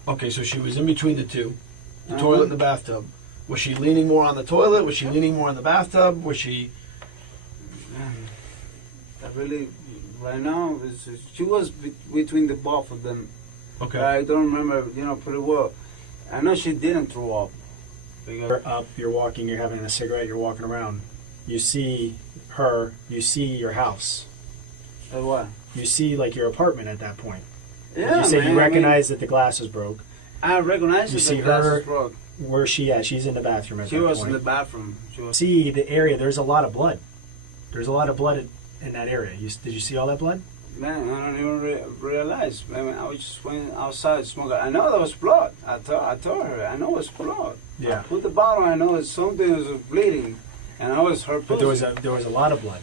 okay. So she was in between the two, the Uh-huh. toilet and the bathtub. Was she leaning more on the toilet? Was she leaning more on the bathtub? Was she? I really, right now, she was between the both of them. Okay. I don't remember, pretty well. I know she didn't throw up. Because You're up, you're walking, you're having a cigarette, you're walking around. You see her, you see your house. what? You see like your apartment at that point. Yeah, You say man, you recognize that the glass was broke. I recognize You that see the glass her- is broke. Where's she at? She's in the bathroom at She that was point. in the bathroom. She was. See the area, there's a lot of blood. There's a lot of blood in that area. Did you see all that blood? Man, I don't even realize. Man, I was just went outside smoking. I know there was blood. I told her. I know it's blood. Yeah. Put the bottle. I know it's something was bleeding, and I was her. But there was a lot of blood.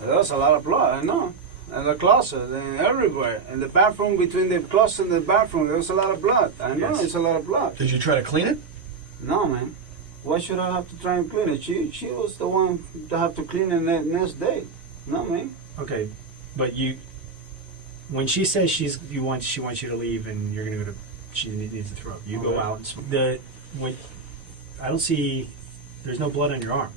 There was a lot of blood. I know. In the closet and everywhere. In the bathroom, between the closet and the bathroom, there was a lot of blood. I know Yes. it's a lot of blood. Did you try to clean it? No, man. Why should I have to try and clean it? She was the one to have to clean it the next day. No, man. Okay, but when she says she wants you to leave and you're gonna go to, she needs to throw up. You go Okay. out. I don't see. There's no blood on your arm.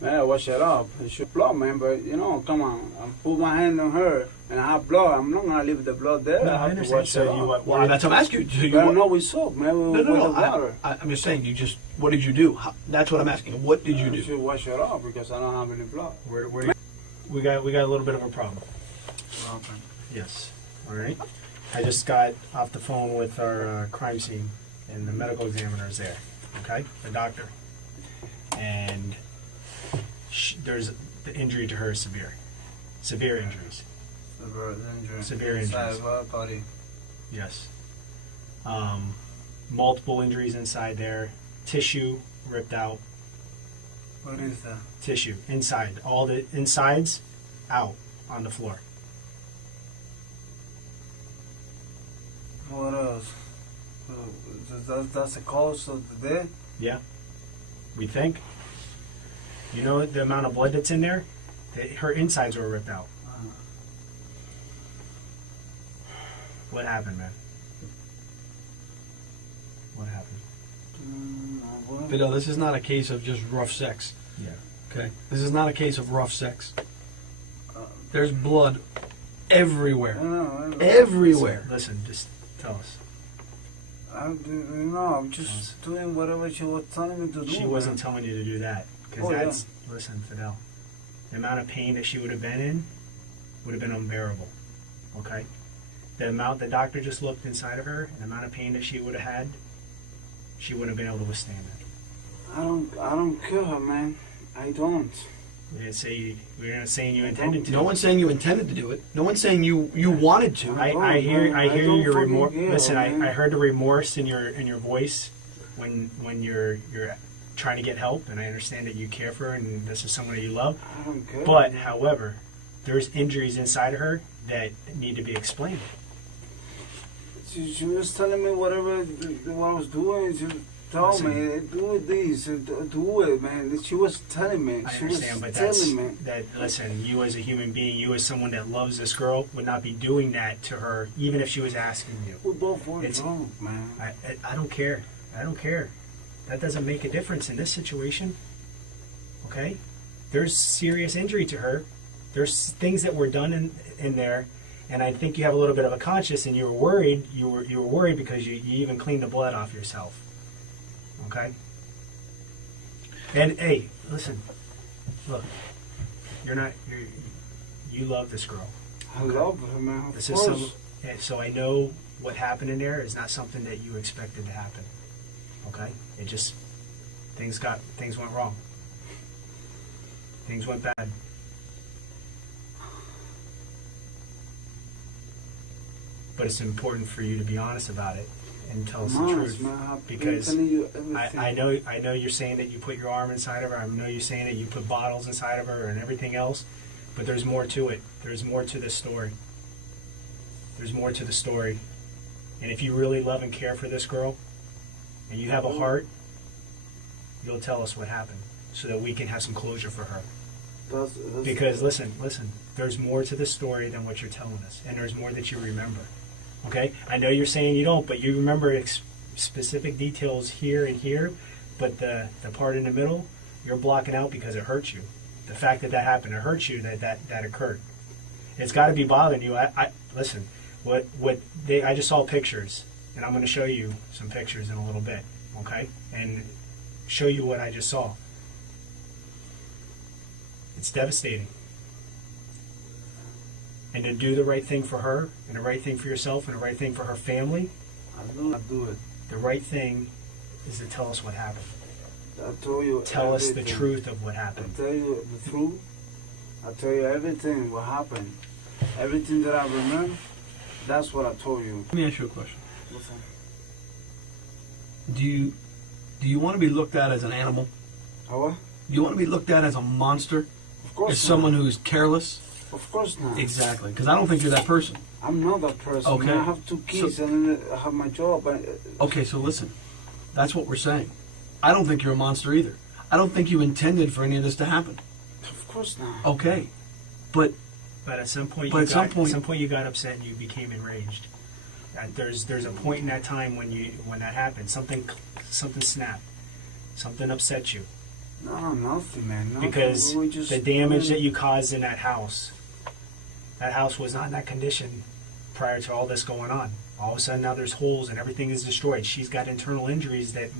Man, I wash it off. It should blood, man. But come on. I put my hand on her and I have blood. I'm not gonna leave the blood there. No, I have to understand. wash So it you off. Well, that's what I'm asking you. So you But no, with soap, man. no, With no, the no. water. I'm just saying. What did you do? That's what I'm asking. What did you You do? should wash it off because I don't have any blood. We got a little bit of a problem. Okay. Yes. All right. I just got off the phone with our crime scene, and the medical examiner is there. Okay, the doctor, and there's the injury to her is severe injuries. Severe injuries. Body. Yes. Multiple injuries inside there. Tissue ripped out. What is that? Tissue inside. All the insides out on the floor. What else? That's the cause of the death? Yeah. We think. You know the amount of blood that's in there? Her insides were ripped out. What happened, man? What happened? Fidel, this is not a case of just rough sex. Yeah. Okay. This is not a case of rough sex. There's blood everywhere. Everywhere. Listen, just tell us. I'm just doing whatever she was telling me to do. She wasn't telling you to do that. Because Oh, that's, listen, Fidel, the amount of pain that she would have been in would have been unbearable. Okay? The amount the doctor just looked inside of her, and the amount of pain that she would have had, she wouldn't have been able to withstand it. I don't kill her, man. I don't. We're not saying you intended to. No one's saying you intended to do it. No one's saying you wanted to. I hear don't your fucking remorse. care, Listen, man. I heard the remorse in your voice when you're trying to get help, and I understand that you care for her and this is someone that you love. I don't care. But however, there's injuries inside of her that need to be explained. She was telling me what I was doing. She told me, do this, do it, man. She was telling me. I She understand, was but that's telling me. that. Listen, you as a human being, you as someone that loves this girl, would not be doing that to her, even if she was asking you. We both were It's- drunk, man. I don't care. I don't care. That doesn't make a difference in this situation. Okay? There's serious injury to her. There's things that were done in there, and I think you have a little bit of a conscience, and you were worried. You were worried because you even cleaned the blood off yourself. Okay? And hey, listen, look, you love this girl. I love her, man. Of This course. is and so I know what happened in there is not something that you expected to happen. Okay? It just things went wrong. Things went bad. But it's important for you to be honest about it and tell us the truth. Man, because telling you everything. I know you're saying that you put your arm inside of her. I know you're saying that you put bottles inside of her and everything else. But there's more to it. There's more to this story. There's more to the story. And if you really love and care for this girl, and you have a heart, you'll tell us what happened so that we can have some closure for her. Because listen, there's more to this story than what you're telling us. And there's more that you remember. Okay? I know you're saying you don't, but you remember specific details here and here, but the part in the middle, you're blocking out because it hurts you. The fact that happened, it hurts you that occurred. It's got to be bothering you. Listen, I just saw pictures, and I'm going to show you some pictures in a little bit, okay? And show you what I just saw. It's devastating. And to do the right thing for her, and the right thing for yourself, and the right thing for her family, I do it. the right thing is to tell us what happened. I told you Tell us everything. the truth of what happened. I tell you the truth. I tell you everything what happened. Everything that I remember, that's what I told you. Let me ask you a question. Listen. Do you want to be looked at as an animal? What? Do you want to be looked at as a monster? Of course As not. someone who's careless? Of course not. Exactly, because I don't think you're that person. I'm not that person. Okay. I have 2 kids and I have my job. Okay, so listen. That's what we're saying. I don't think you're a monster either. I don't think you intended for any of this to happen. Of course not. Okay, but But at some point, But at some point, you got upset and you became enraged. There's a point in that time when that happened. Something snapped. Something upset you. No, nothing, man. Nothing. Because We just the damage that you caused in that house was not in that condition prior to all this going on. All of a sudden now there's holes and everything is destroyed. She's got internal injuries that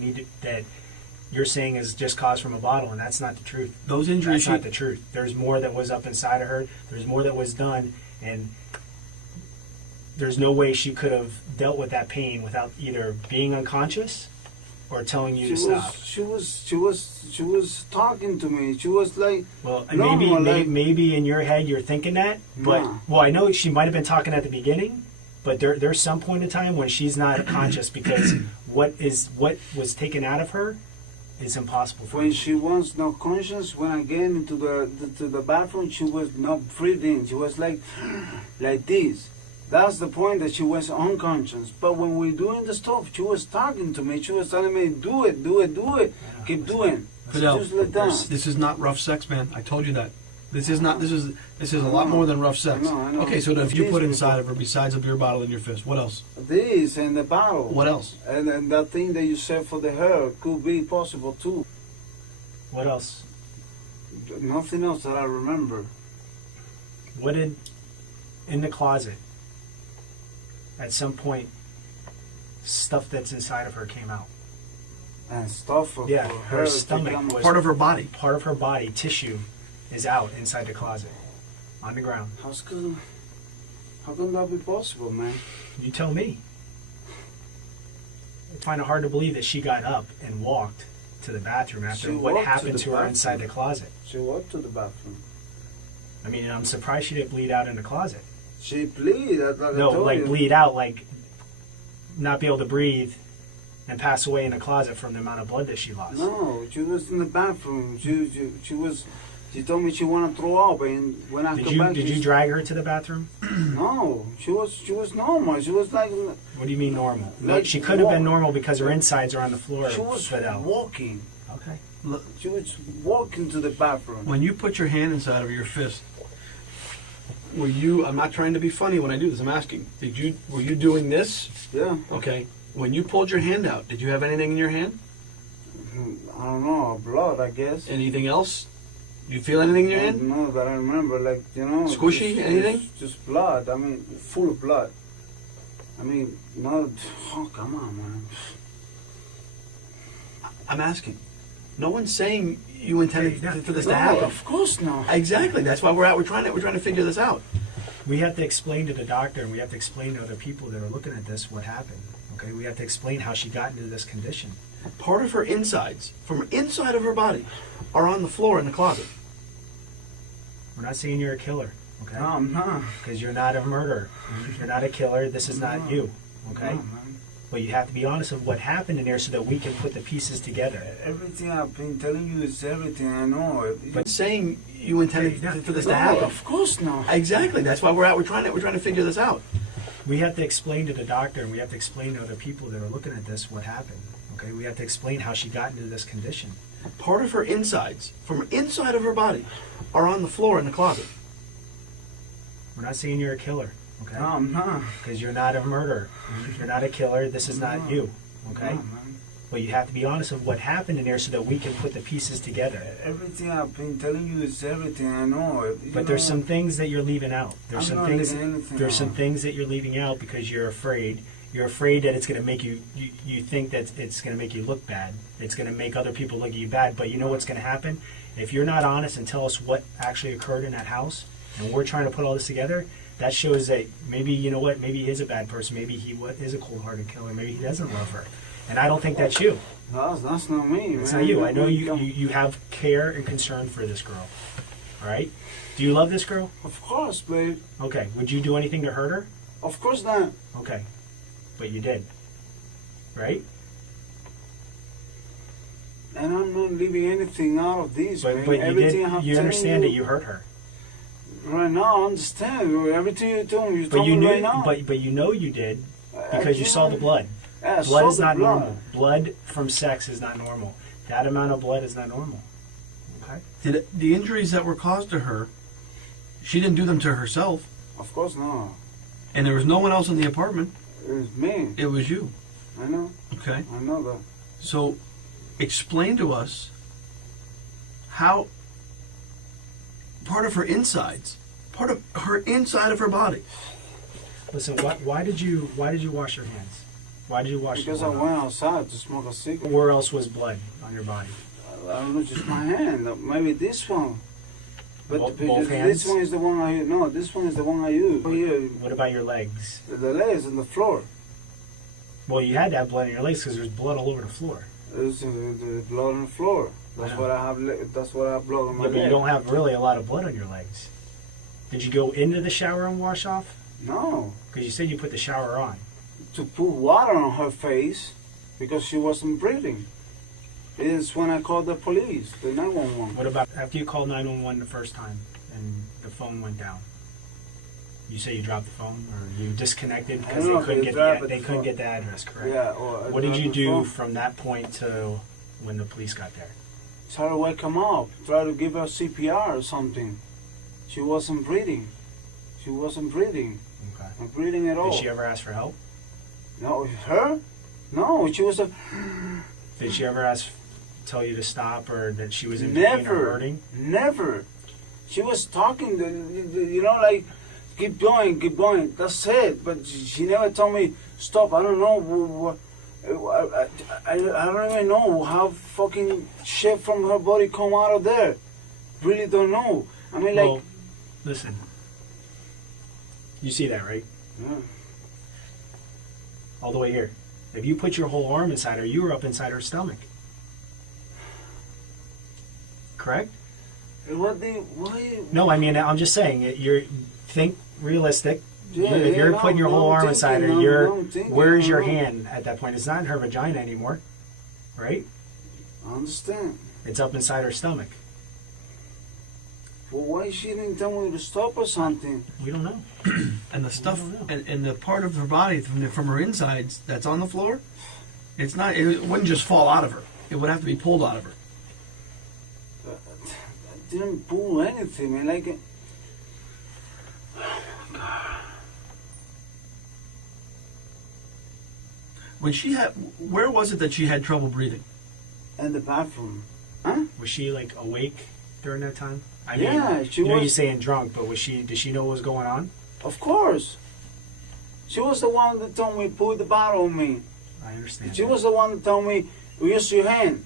you're saying is just caused from a bottle, and that's not the truth. those injuries... That's not the truth. There's more that was up inside of her. There's more that was done, and there's no way she could have dealt with that pain without either being unconscious or telling you to stop. She was talking to me. She was like, Well, normal, maybe in your head you're thinking that, but Nah. well, I know she might have been talking at the beginning, but there's some point in time when she's not conscious because what was taken out of her is impossible for when you. she was not conscious, when I get into the bathroom, she was not breathing. She was like this. That's the point that she was unconscious. But when we're doing the stuff, she was talking to me. She was telling me, do it. Keep doing. Fidel, Just let down. this is not rough sex, man. I told you that. This is a lot more than rough sex. I know. Okay, so if you put inside of her, besides a beer bottle in your fist, what else? This and the bottle. What else? And that thing that you said for the hair could be possible too. What else? Nothing else that I remember. What did in the closet? At some point, stuff that's inside of her came out. And stuff of Yeah, her her stomach become- was Part of her body. Part of her body tissue is out inside the closet, on the ground. How can that be possible, man? You tell me. I find it hard to believe that she got up and walked to the bathroom after She what walked to happened the to her bathroom. inside the closet. She walked to the bathroom. I mean, I'm surprised she didn't bleed out in the closet. She bleed. No, like bleed out, like not be able to breathe and pass away in the closet from the amount of blood that she lost. No, she was in the bathroom. She was. She told me she wanted to throw up, and when I come back, Did you drag her to the bathroom? No, she was normal. She was like. What do you mean normal? No, Like she could have been walk. normal because her insides are on the floor. She was Fidel. walking. Okay. Look, She was walking to the bathroom. when you put your hand inside of your fist, were you? I'm not trying to be funny when I do this. I'm asking. Were you doing this? Yeah. Okay. When you pulled your hand out, did you have anything in your hand? I don't know, blood, I guess. Anything else? You feel anything in your hand? No, that I remember, like, you know. Squishy? Anything? Just blood. I mean, full of blood. I mean, no. Oh, come on, man. I'm asking. No one's saying you intended for this to No, happen. of course not. Exactly. That's why we're trying to figure this out. We have to explain to the doctor, and we have to explain to other people that are looking at this what happened. Okay, we have to explain how she got into this condition. Part of her insides, from inside of her body, are on the floor in the closet. We're not saying you're a killer. Okay. No, I'm not. Because you're not a murderer. You're not a killer. This is not you. Okay. No, man. But you have to be honest with what happened in there so that we can put the pieces together. Everything I've been telling you is everything I know. But saying you intended for this to No, happen. of course not. Exactly. That's why we're trying to figure this out. We have to explain to the doctor, and we have to explain to other people that are looking at this what happened. Okay. We have to explain how she got into this condition. Part of her insides, from inside of her body, are on the floor in the closet. We're not saying you're a killer. Okay. No, I'm not. Because you're not a murderer. You're not a killer. This is not you. Okay. No, man. But you have to be honest with what happened in there so that we can put the pieces together. Everything I've been telling you is everything I know. But there's some things that you're leaving out. There's I'm some not things. leaving anything There's some out. things that you're leaving out because you're afraid. You're afraid that it's going to make you think that it's going to make you look bad. It's going to make other people look at you bad. But you know what's going to happen? If you're not honest and tell us what actually occurred in that house, and we're trying to put all this together, that shows that maybe, you know what, maybe he is a bad person. Maybe he is a cold-hearted killer. Maybe he doesn't love her. And I don't think that's you. That's not me, It's man. not you. I know you have care and concern for this girl. All right? Do you love this girl? Of course, babe. Okay. Would you do anything to hurt her? Of course not. Okay. But you did. Right? And I'm not leaving anything out of this, man. But you Everything I have did. You telling understand that you hurt her. Right now, I understand. Everything you told me, you But told you me knew. right now. But you know you did because you Yeah. saw the blood. Yeah, I Blood saw is the not blood. normal. Blood from sex is not normal. That amount of blood is not normal. Okay. Did the injuries that were caused to her, she didn't do them to herself, Of course not. and there was no one else in the apartment. It was me. It was you. I know. Okay. I know that. So, explain to us how part of her insides, part of her inside of her body. Listen. Why did you wash your hands? Why did you wash? Because the I blood went off? outside to smoke a cigarette. Where else was blood on your body? I don't know, just my hand. Maybe this one. But Both because hands? this one is the one I use. No, this one is the one I use. Here, What about your legs? the legs on the floor. Well, you had to have blood on your legs because there's blood all over the floor. There's the blood on the floor. That's I what I have. That's what I have blood on my Yeah, but you leg. don't have really a lot of blood on your legs. Did you go into the shower and wash off? No, Because you said you put the shower on. to put water on her face because she wasn't breathing. It's when I called the police, the 911. What about after you called 911 the first time and the phone went down? You say you dropped the phone or you disconnected I because don't know they if couldn't they get dropped the, the they couldn't phone. get the address, correct? Yeah. Or I What did dropped you the do phone. from that point to when the police got there? Try to wake him up. Try to give her CPR or something. She wasn't breathing. She wasn't breathing. Okay. Not breathing at all. Did she ever ask for help? No, her? No, she was a... Did she ever tell you to stop or that she was in pain or Never. hurting? Never. She was talking, you know, like, keep going, that's it. But she never told me, stop. I don't know. I don't even know how fucking shit from her body come out of there. Really don't know. I mean, like... Well, listen. You see that, right? Yeah. All the way here. If you put your whole arm inside her, you were up inside her stomach. Correct? Why? No, I mean, I'm just saying, think realistic. Yeah, If you're yeah, putting your no, whole I'm arm inside her, thinking, no, I'm thinking, where's your no. hand at that point? It's not in her vagina anymore, right? I understand. It's up inside her stomach. Well, why she didn't tell me to stop or something? We don't know. And the stuff, I don't know. and the part of her body from her insides that's on the floor, it's not. It wouldn't just fall out of her. It would have to be pulled out of her. I didn't pull anything, man. Like, When she had, where was it that she had trouble breathing? in the bathroom. Huh? Was she like awake during that time? I Yeah, mean, she you know was- you're saying drunk, but did she know what was going on? Of course. She was the one that told me put the bottle on me. I understand. She was the one that told me use your hand.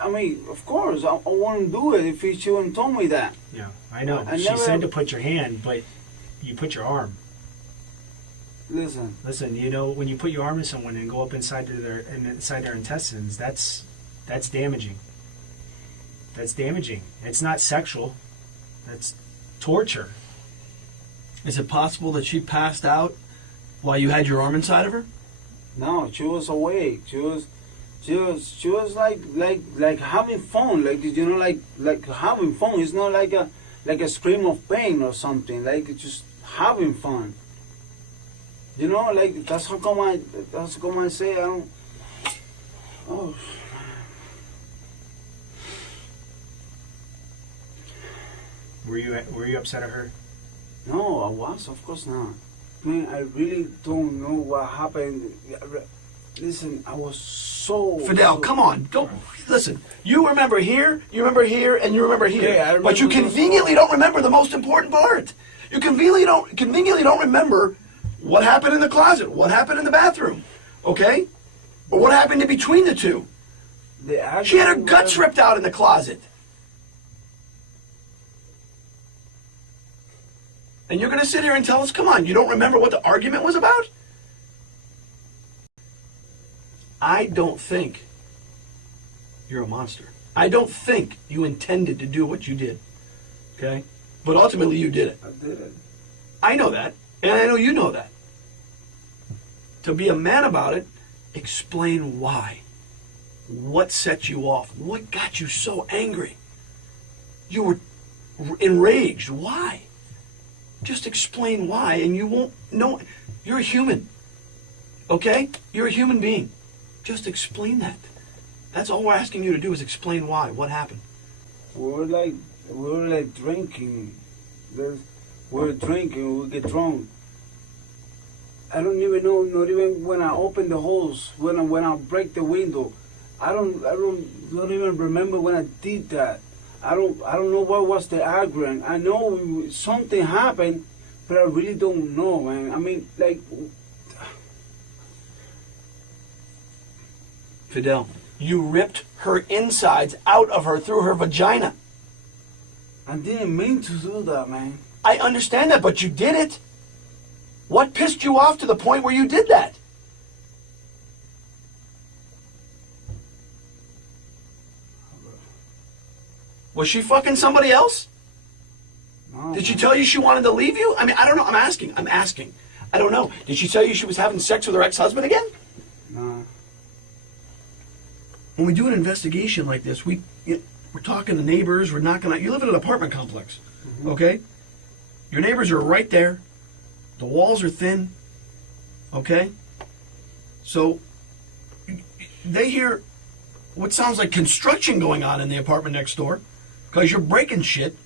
I mean, of course, I wouldn't do it if she wouldn't told me that. Yeah, I know. I She never- said to put your hand, but you put your arm. Listen, Listen, you know, when you put your arm in someone and go up inside their intestines, that's damaging. That's damaging. It's not sexual. That's torture. Is it possible that she passed out while you had your arm inside of her? no, she was awake. She was like having fun, like you know, like having fun. It's not like a scream of pain or something. Like just having fun. You know, like that's how come I say I don't. Oh. Were you upset at her? No, I was, of course not. Man, I really don't know what happened. Listen, I was so... Fidel, come on. Don't listen. You remember here, and you remember here. Yeah, I remember but you those conveniently don't remember the most important part. You conveniently don't remember what happened in the closet, what happened in the bathroom, okay? Or what happened in between the two. She had her guts ripped out in the closet. And you're going to sit here and tell us, come on, you don't remember what the argument was about? I don't think you're a monster. I don't think you intended to do what you did. Okay? But ultimately you did it. I did it. I know that. And I know you know that. To be a man about it, explain why. What set you off? What got you so angry? You were enraged. Why? Just explain why, and you won't know. You're a human. Okay? You're a human being. Just explain that. That's all we're asking you to do is explain why. What happened? We were like drinking. We were drinking. We get drunk. I don't even know. Not even when I open the holes. When I break the window. I don't even remember when I did that. I don't know what was the argument. I know something happened, but I really don't know, man. I mean, like. Fidel, you ripped her insides out of her through her vagina. I didn't mean to do that, man. I understand that, but you did it. What pissed you off to the point where you did that? Was she fucking somebody else? No, Did she tell you she wanted to leave you? I mean, I don't know. I'm asking. I don't know. Did she tell you she was having sex with her ex-husband again? no. When we do an investigation like this, we're talking to neighbors. We're knocking out. You live in an apartment complex, okay? Your neighbors are right there. The walls are thin, okay? So they hear what sounds like construction going on in the apartment next door because you're breaking shit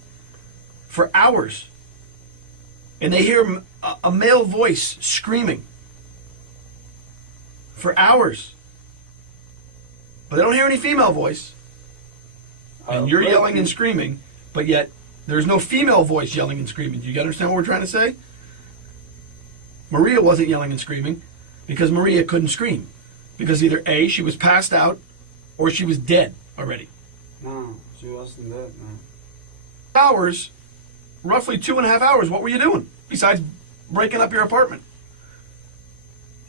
for hours. And they hear a male voice screaming for hours. But they don't hear any female voice. And you're yelling and screaming, but yet there's no female voice yelling and screaming. Do you understand what we're trying to say? Maria wasn't yelling and screaming because Maria couldn't scream. Because either A, she was passed out, or she was dead already. No, she wasn't dead, man. Hours, roughly 2.5 hours, what were you doing besides breaking up your apartment?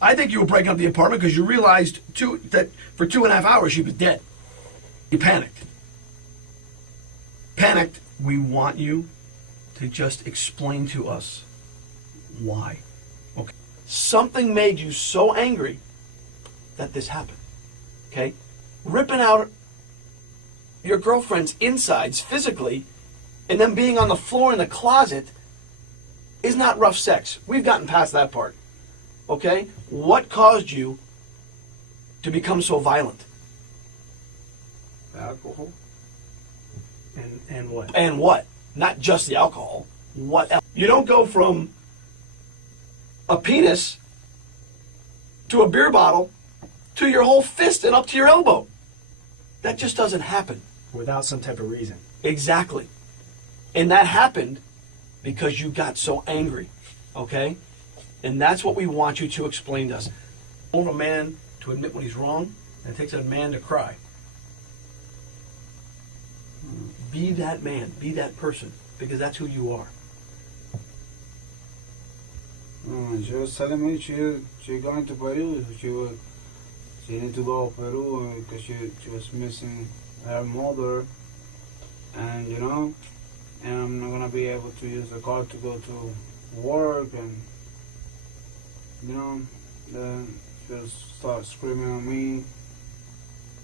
I think you were breaking up the apartment because you realized that for 2.5 hours she was dead. You panicked. We want you to just explain to us why. Okay. Something made you so angry that this happened. Okay? Ripping out your girlfriend's insides physically and then being on the floor in the closet is not rough sex. We've gotten past that part. Okay? What caused you to become so violent? Alcohol? And what? And what? Not just the alcohol. What else? You don't go from a penis to a beer bottle to your whole fist and up to your elbow. That just doesn't happen. Without some type of reason. Exactly. And that happened because you got so angry. Okay? And that's what we want you to explain to us. For a man to admit when he's wrong, and it takes a man to cry. Be that man. Be that person. Because that's who you are. She was telling me she going to Peru. She needed to go to Peru because she was missing her mother, and and I'm not gonna be able to use the car to go to work, and then she'll start screaming at me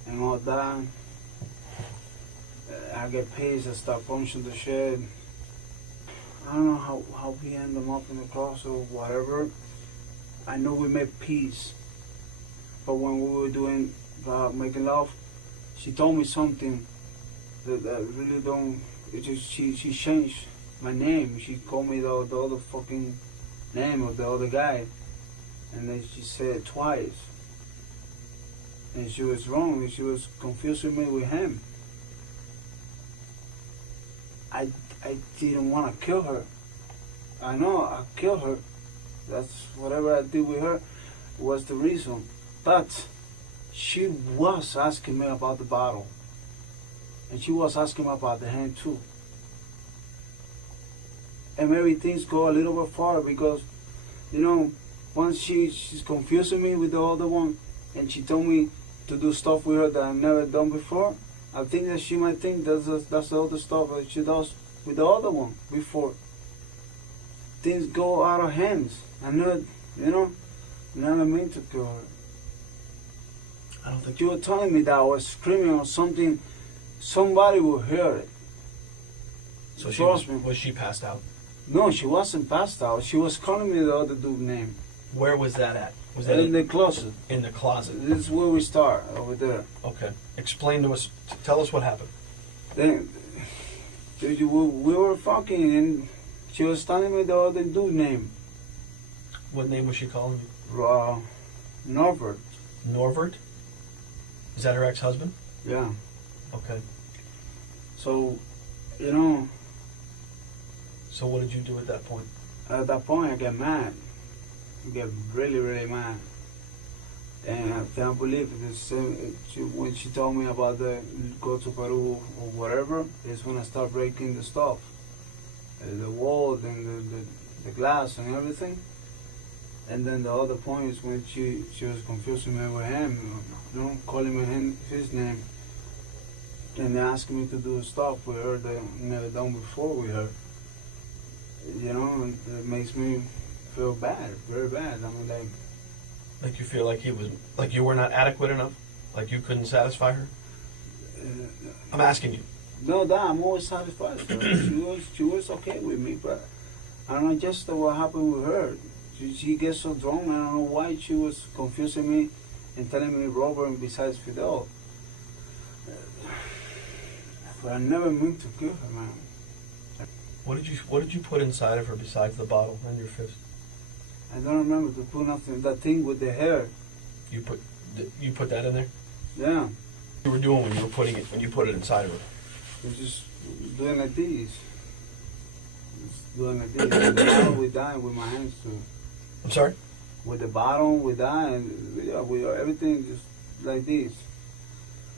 and all that. I get pissed, I start punching the shit. I don't know how we end them up in the cross or whatever. I know we made peace, but when we were doing making love, she told me something that really don't. It just she changed my name. She called me the other fucking name of the other guy, and then she said it twice. And she was wrong. And she was confusing me with him. I didn't want to kill her. I know I killed her. That's whatever I did with her was the reason. But she was asking me about the bottle. And she was asking me about the hand too. And maybe things go a little bit far because, once she's confusing me with the other one, and she told me to do stuff with her that I've never done before, I think that she might think that's the other stuff that she does with the other one before. Things go out of hands. I know, never meant to kill her. I don't think You were telling me that I was screaming or something. Somebody will hear it. so. Trust me. Was she passed out? No, she wasn't passed out. She was calling me the other dude's name. Where was that at? Was that In the closet. in the closet? This is where we start, over there. Okay. Explain to us. Tell us what happened. Then we were fucking, and she was telling me the other dude's name. What name was she calling you? Norbert. Norvert? Is that her ex-husband? Yeah. Okay. So, So what did you do at that point? at that point I get mad. I get really, really mad. And I can't believe it. When she told me about the go to Peru or whatever, is when I start breaking the stuff. The wall and the glass and everything. And then the other point is when she was confusing me with him, calling me his name. And asking me to do stuff with her that I never done before with her. And it makes me feel bad, very bad. I mean, Like you feel like you were not adequate enough? Like you couldn't satisfy her? I'm asking you. No, I'm always satisfied with her. She was okay with me, but I don't know just what happened with her. She gets so drunk, I don't know why she was confusing me and telling me Robert and besides Fidel. But I never meant to kill her, man. What did you put inside of her besides the bottle and your fist? I don't remember to put nothing. That thing with the hair. You put that in there? Yeah. What you were doing when you put it inside of her? I was just doing like this. Just doing like this. With the bottle with that, with my hands too. I'm sorry? With the bottle, with that, and with everything just like this.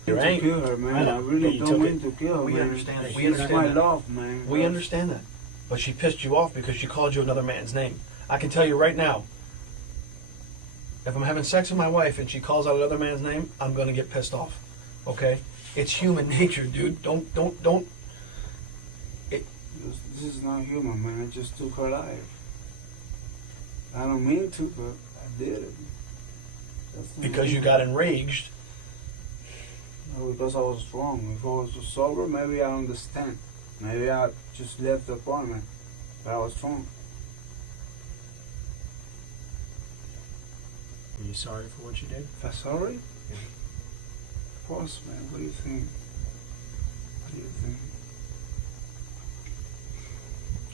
You're To angry. kill her, man. I know. I really You don't took mean it. to kill her, We man. understand that. We She's understand my that. love, man. We understand that. But she pissed you off because she called you another man's name. I can tell you right now, if I'm having sex with my wife and she calls out another man's name, I'm going to get pissed off. Okay? It's human nature, dude. Don't. This is not human, man. I just took her life. I don't mean to, but I did it. Because you got enraged. No, because I was wrong. If I was sober, maybe I understand. Maybe I just left the apartment. But I was wrong. Are you sorry for what you did? If I'm sorry? Of course, man. What do you think? What do you think?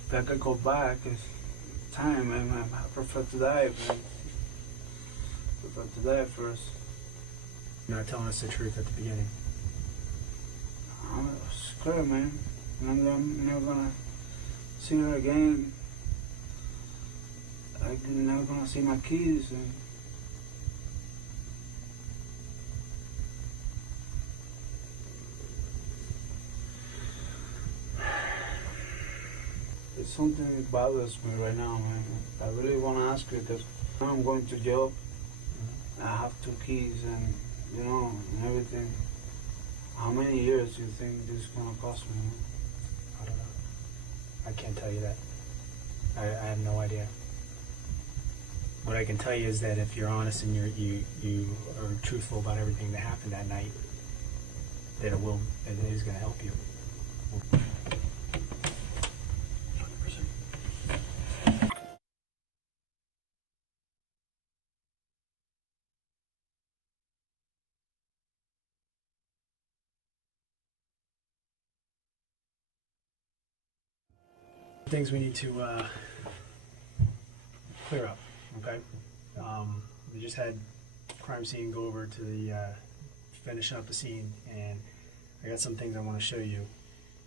If I could go back, it's time, man. I prefer to die, man. I prefer to die first. You're not telling us the truth at the beginning. I'm scared, man. And I'm never gonna see her again. I'm never gonna see my kids. And something that bothers me right now, man. I really want to ask you because I'm going to jail. I have 2 kids and, you know, and everything. How many years do you think this is going to cost me? I don't know. I can't tell you that. I have no idea. What I can tell you is that if you're honest and you are truthful about everything that happened that night, that it is going to help you. Things we need to clear up, okay? We just had crime scene go over to the finishing up a scene, and I got some things I want to show you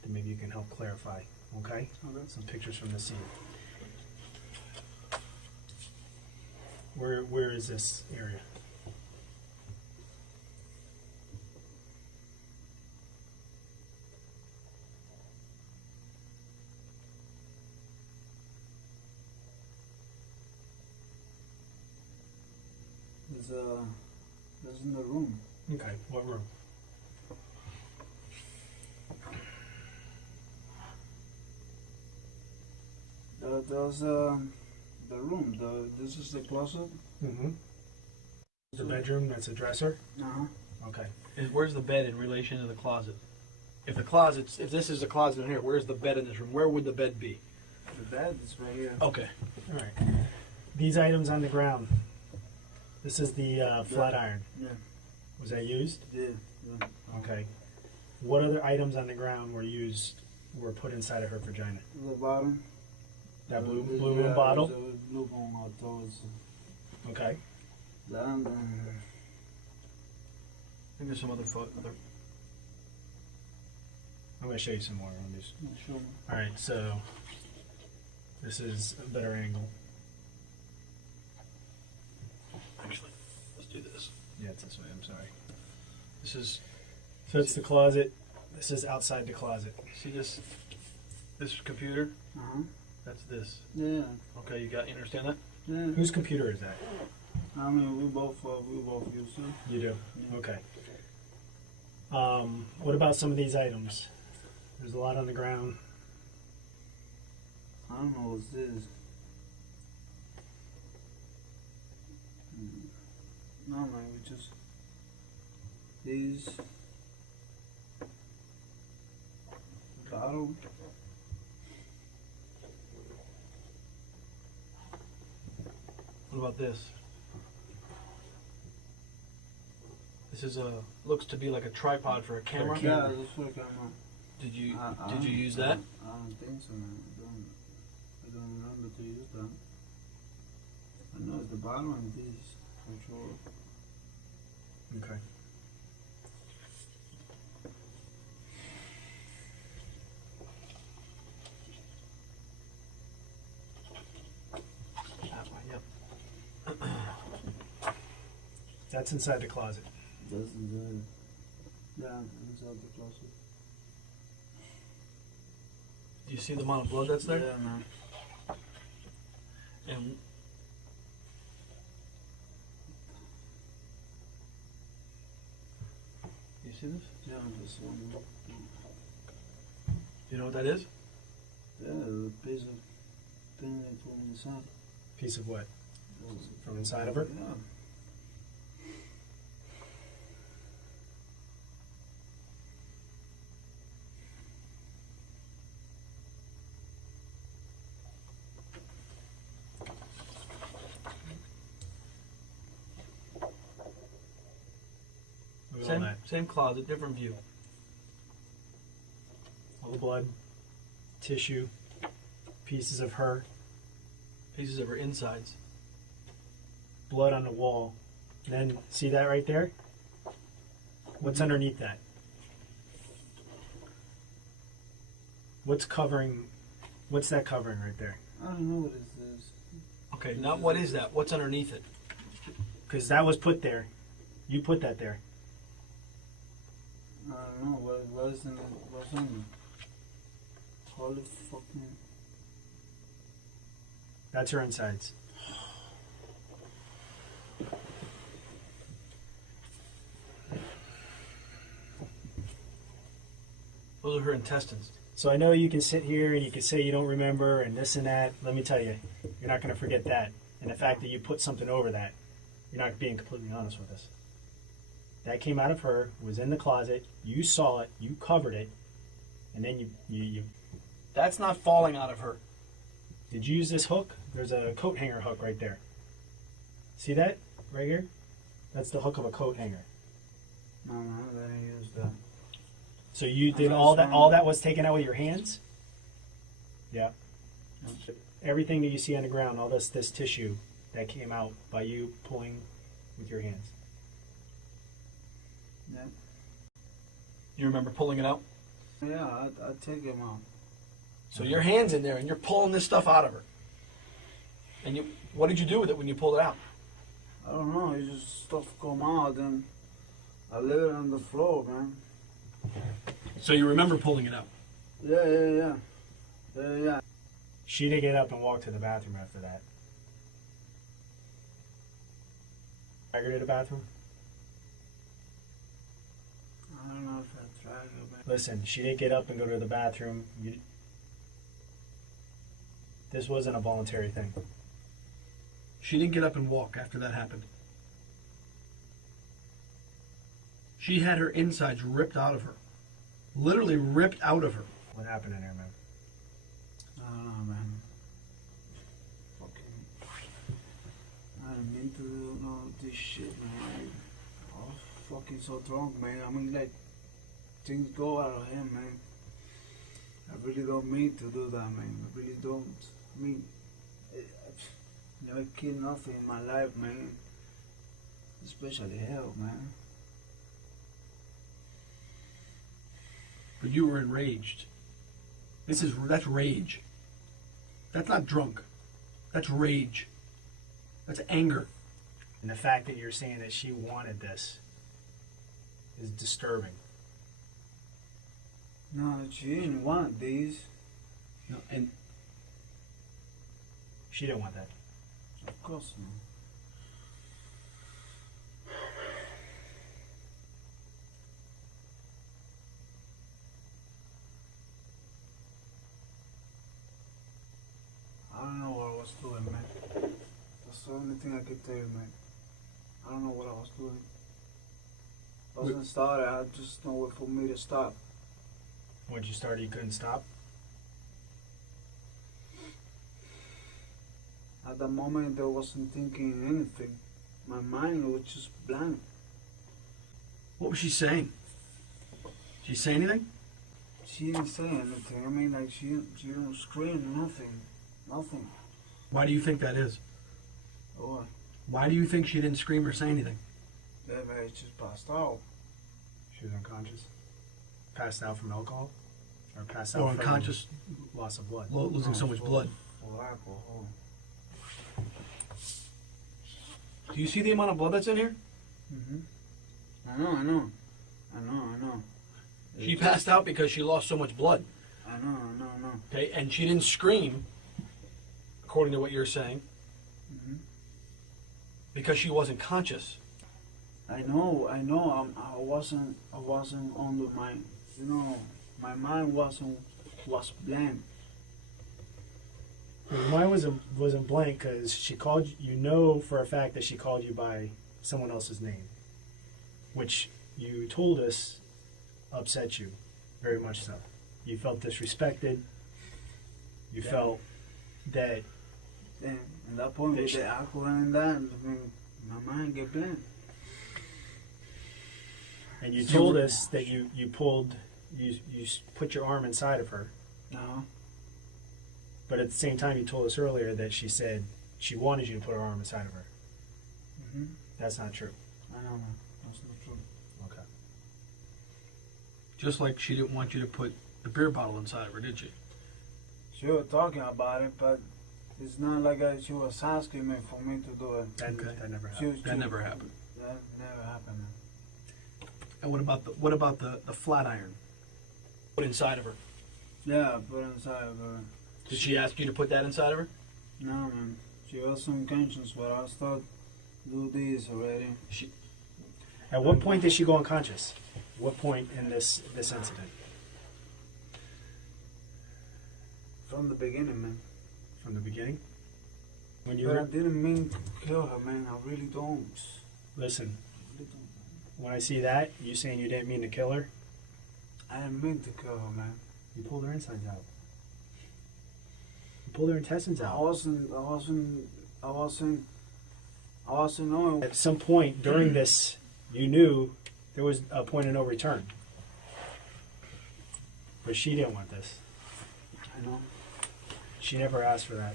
that maybe you can help clarify, okay? Some pictures from the scene. Where is this area? There's in the room. Okay, what room? There's the room. This is the closet. Mm-hmm. The bedroom, that's a dresser? Uh-huh. Okay. Where's the bed in relation to the closet? If this is a closet in here, where's the bed in this room? Where would the bed be? The bed is right here. Okay. All right. These items on the ground. This is the flat iron. Yeah. Was that used? Yeah. Okay. What other items on the ground were put inside of her vagina? The bottom. That blue room bottle? The blue room towards. Okay. That I think there's some other photo. I'm going to show you some more on these. Sure. All right, so this is a better angle. Actually, let's do this. Yeah, it's this way. I'm sorry. So it's the closet. This is outside the closet. See this computer? Uh-huh. That's this. Yeah. Okay, you understand that? Yeah. Whose computer is that? I mean, we both use it. You do? Yeah. Okay. What about some of these items? There's a lot on the ground. I don't know what's this. No, man, we just these bottle. What about this? This is looks to be like a tripod for a camera. Yeah, this is for a camera. Did you use that? I don't think so, man. I don't remember to use that. I know it's the bottom and this control. Okay. That one, yep. That's inside the closet. That's inside. Yeah, inside the closet. Do you see the amount of blood that's there? Yeah, man. And you see this? Yeah, this one. You know what that is? Yeah, the piece of thing from inside. Piece of what? From inside of her? Yeah. Look at all that. Same closet, different view. All the blood, tissue, pieces of her, Pieces of her insides. blood on the wall. Then, see that right there? What's underneath that? What's that covering right there? I don't know what this is. Okay, not what is that? What's underneath it? Because that was put there. You put that there. I don't know what is in it. What's in it? Holy fucking. That's her insides. Those are her intestines. So I know you can sit here and you can say you don't remember and this and that. Let me tell you, you're not going to forget that. And the fact that you put something over that, you're not being completely honest with us. That came out of her, was in the closet. You saw it, you covered it, and then you That's not falling out of her. did you use this hook? There's a coat hanger hook right there. See that right here? That's the hook of a coat hanger. No, I didn't use that. So you did all that. All that was taken out with your hands. Yeah. Everything that you see on the ground, all this tissue that came out by you pulling with your hands. Yeah. You remember pulling it out? Yeah, I take him out. So your hand's in there and you're pulling this stuff out of her. And what did you do with it when you pulled it out? I don't know. It's just stuff come out and I leave it on the floor, man. So you remember pulling it out? Yeah. She did get up and walk to the bathroom after that. Drag her to the bathroom. I don't know if I tried it, man. Listen, she didn't get up and go to the bathroom. This wasn't a voluntary thing. She didn't get up and walk after that happened. She had her insides ripped out of her. Literally ripped out of her. What happened in there, man? I don't know, man. I didn't mean to do all this shit, man. I was fucking so drunk, man. I mean, like, things go out of him, man. I really don't mean to do that, man. I really don't. I mean, I've never killed nothing in my life, man. Especially hell, man. But you were enraged. That's rage. That's not drunk. That's rage. That's anger. And the fact that you're saying that she wanted this is disturbing. No, she didn't want these. No, and She didn't want that. Of course not. I don't know what I was doing, man. That's the only thing I could tell you, man. I don't know what I was doing. I wasn't started. I just know where for me to stop. Once you started, you couldn't stop. At that moment, I wasn't thinking anything. My mind was just blank. what was she saying? Did she say anything? She didn't say anything. I mean, like, she didn't scream, nothing. Nothing. Why do you think that is? Oh, Why do you think she didn't scream or say anything? yeah, man, I just passed out. She was unconscious. Passed out from alcohol? Or passed out Or from unconscious, loss of blood? losing so much blood. For alcohol. Do you see the amount of blood that's in here? I know. She passed out because she lost so much blood. I know. Okay, and she didn't scream, according to what you're saying, because she wasn't conscious. I know. I wasn't under my, my mind was blank. Mine wasn't blank because she called you. For a fact that she called you by someone else's name, which you told us upset you very much so. You felt disrespected. You felt that. Then at that point, with the alcohol and that, I mean, my mind get blank. And you told us that you put your arm inside of her. No. But at the same time, you told us earlier that she said she wanted you to put her arm inside of her. That's not true. I know, man. That's not true. Okay. Just like she didn't want you to put the beer bottle inside of her, did she? She was talking about it, but it's not like she was asking me for me to do it. That never happened. That never happened. That never happened, man. And what about the flat iron? Put inside of her. Yeah, put inside of her. Did she ask you to put that inside of her? No, man. She was unconscious, but I started do this already. At what point did she go unconscious? What point in this incident? From the beginning, man. From the beginning? When you But I were, didn't mean to kill her, man. I really don't. listen, I really don't. when I see that, you saying you didn't mean to kill her, I didn't mean to kill her, man. you pulled her insides out. You pulled her intestines I out. wasn't knowing. At some point during this, you knew there was a point of no return. But she didn't want this. I know. She never asked for that.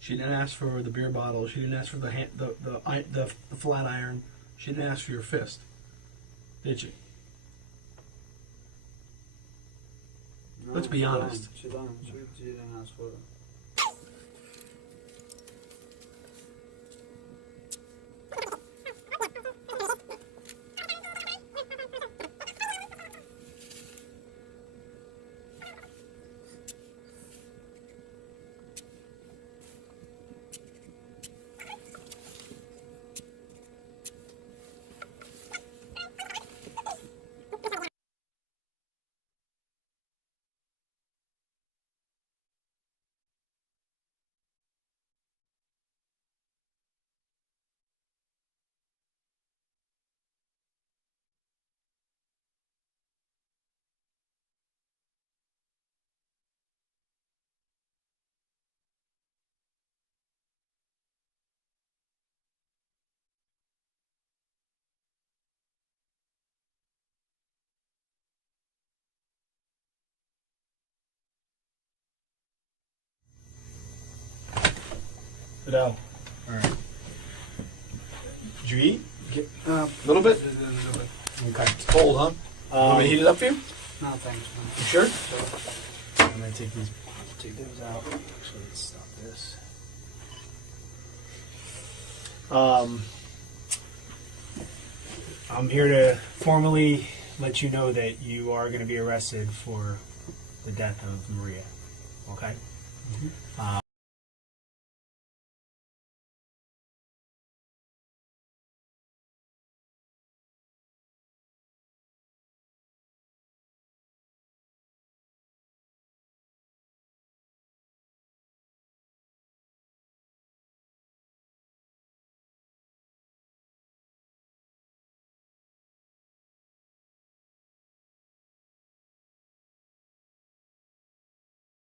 She didn't ask for the beer bottle. She didn't ask for the flat iron. She didn't ask for your fist, did she? No, Let's be she honest. She didn't ask for it. No. Alright. Did you eat? A little bit. Okay. It's cold, huh? Want me to heat it up for you? No, thanks, man. You sure? I'm gonna take those out. Actually, let's stop this. I'm here to formally let you know that you are going to be arrested for the death of Maria. Okay?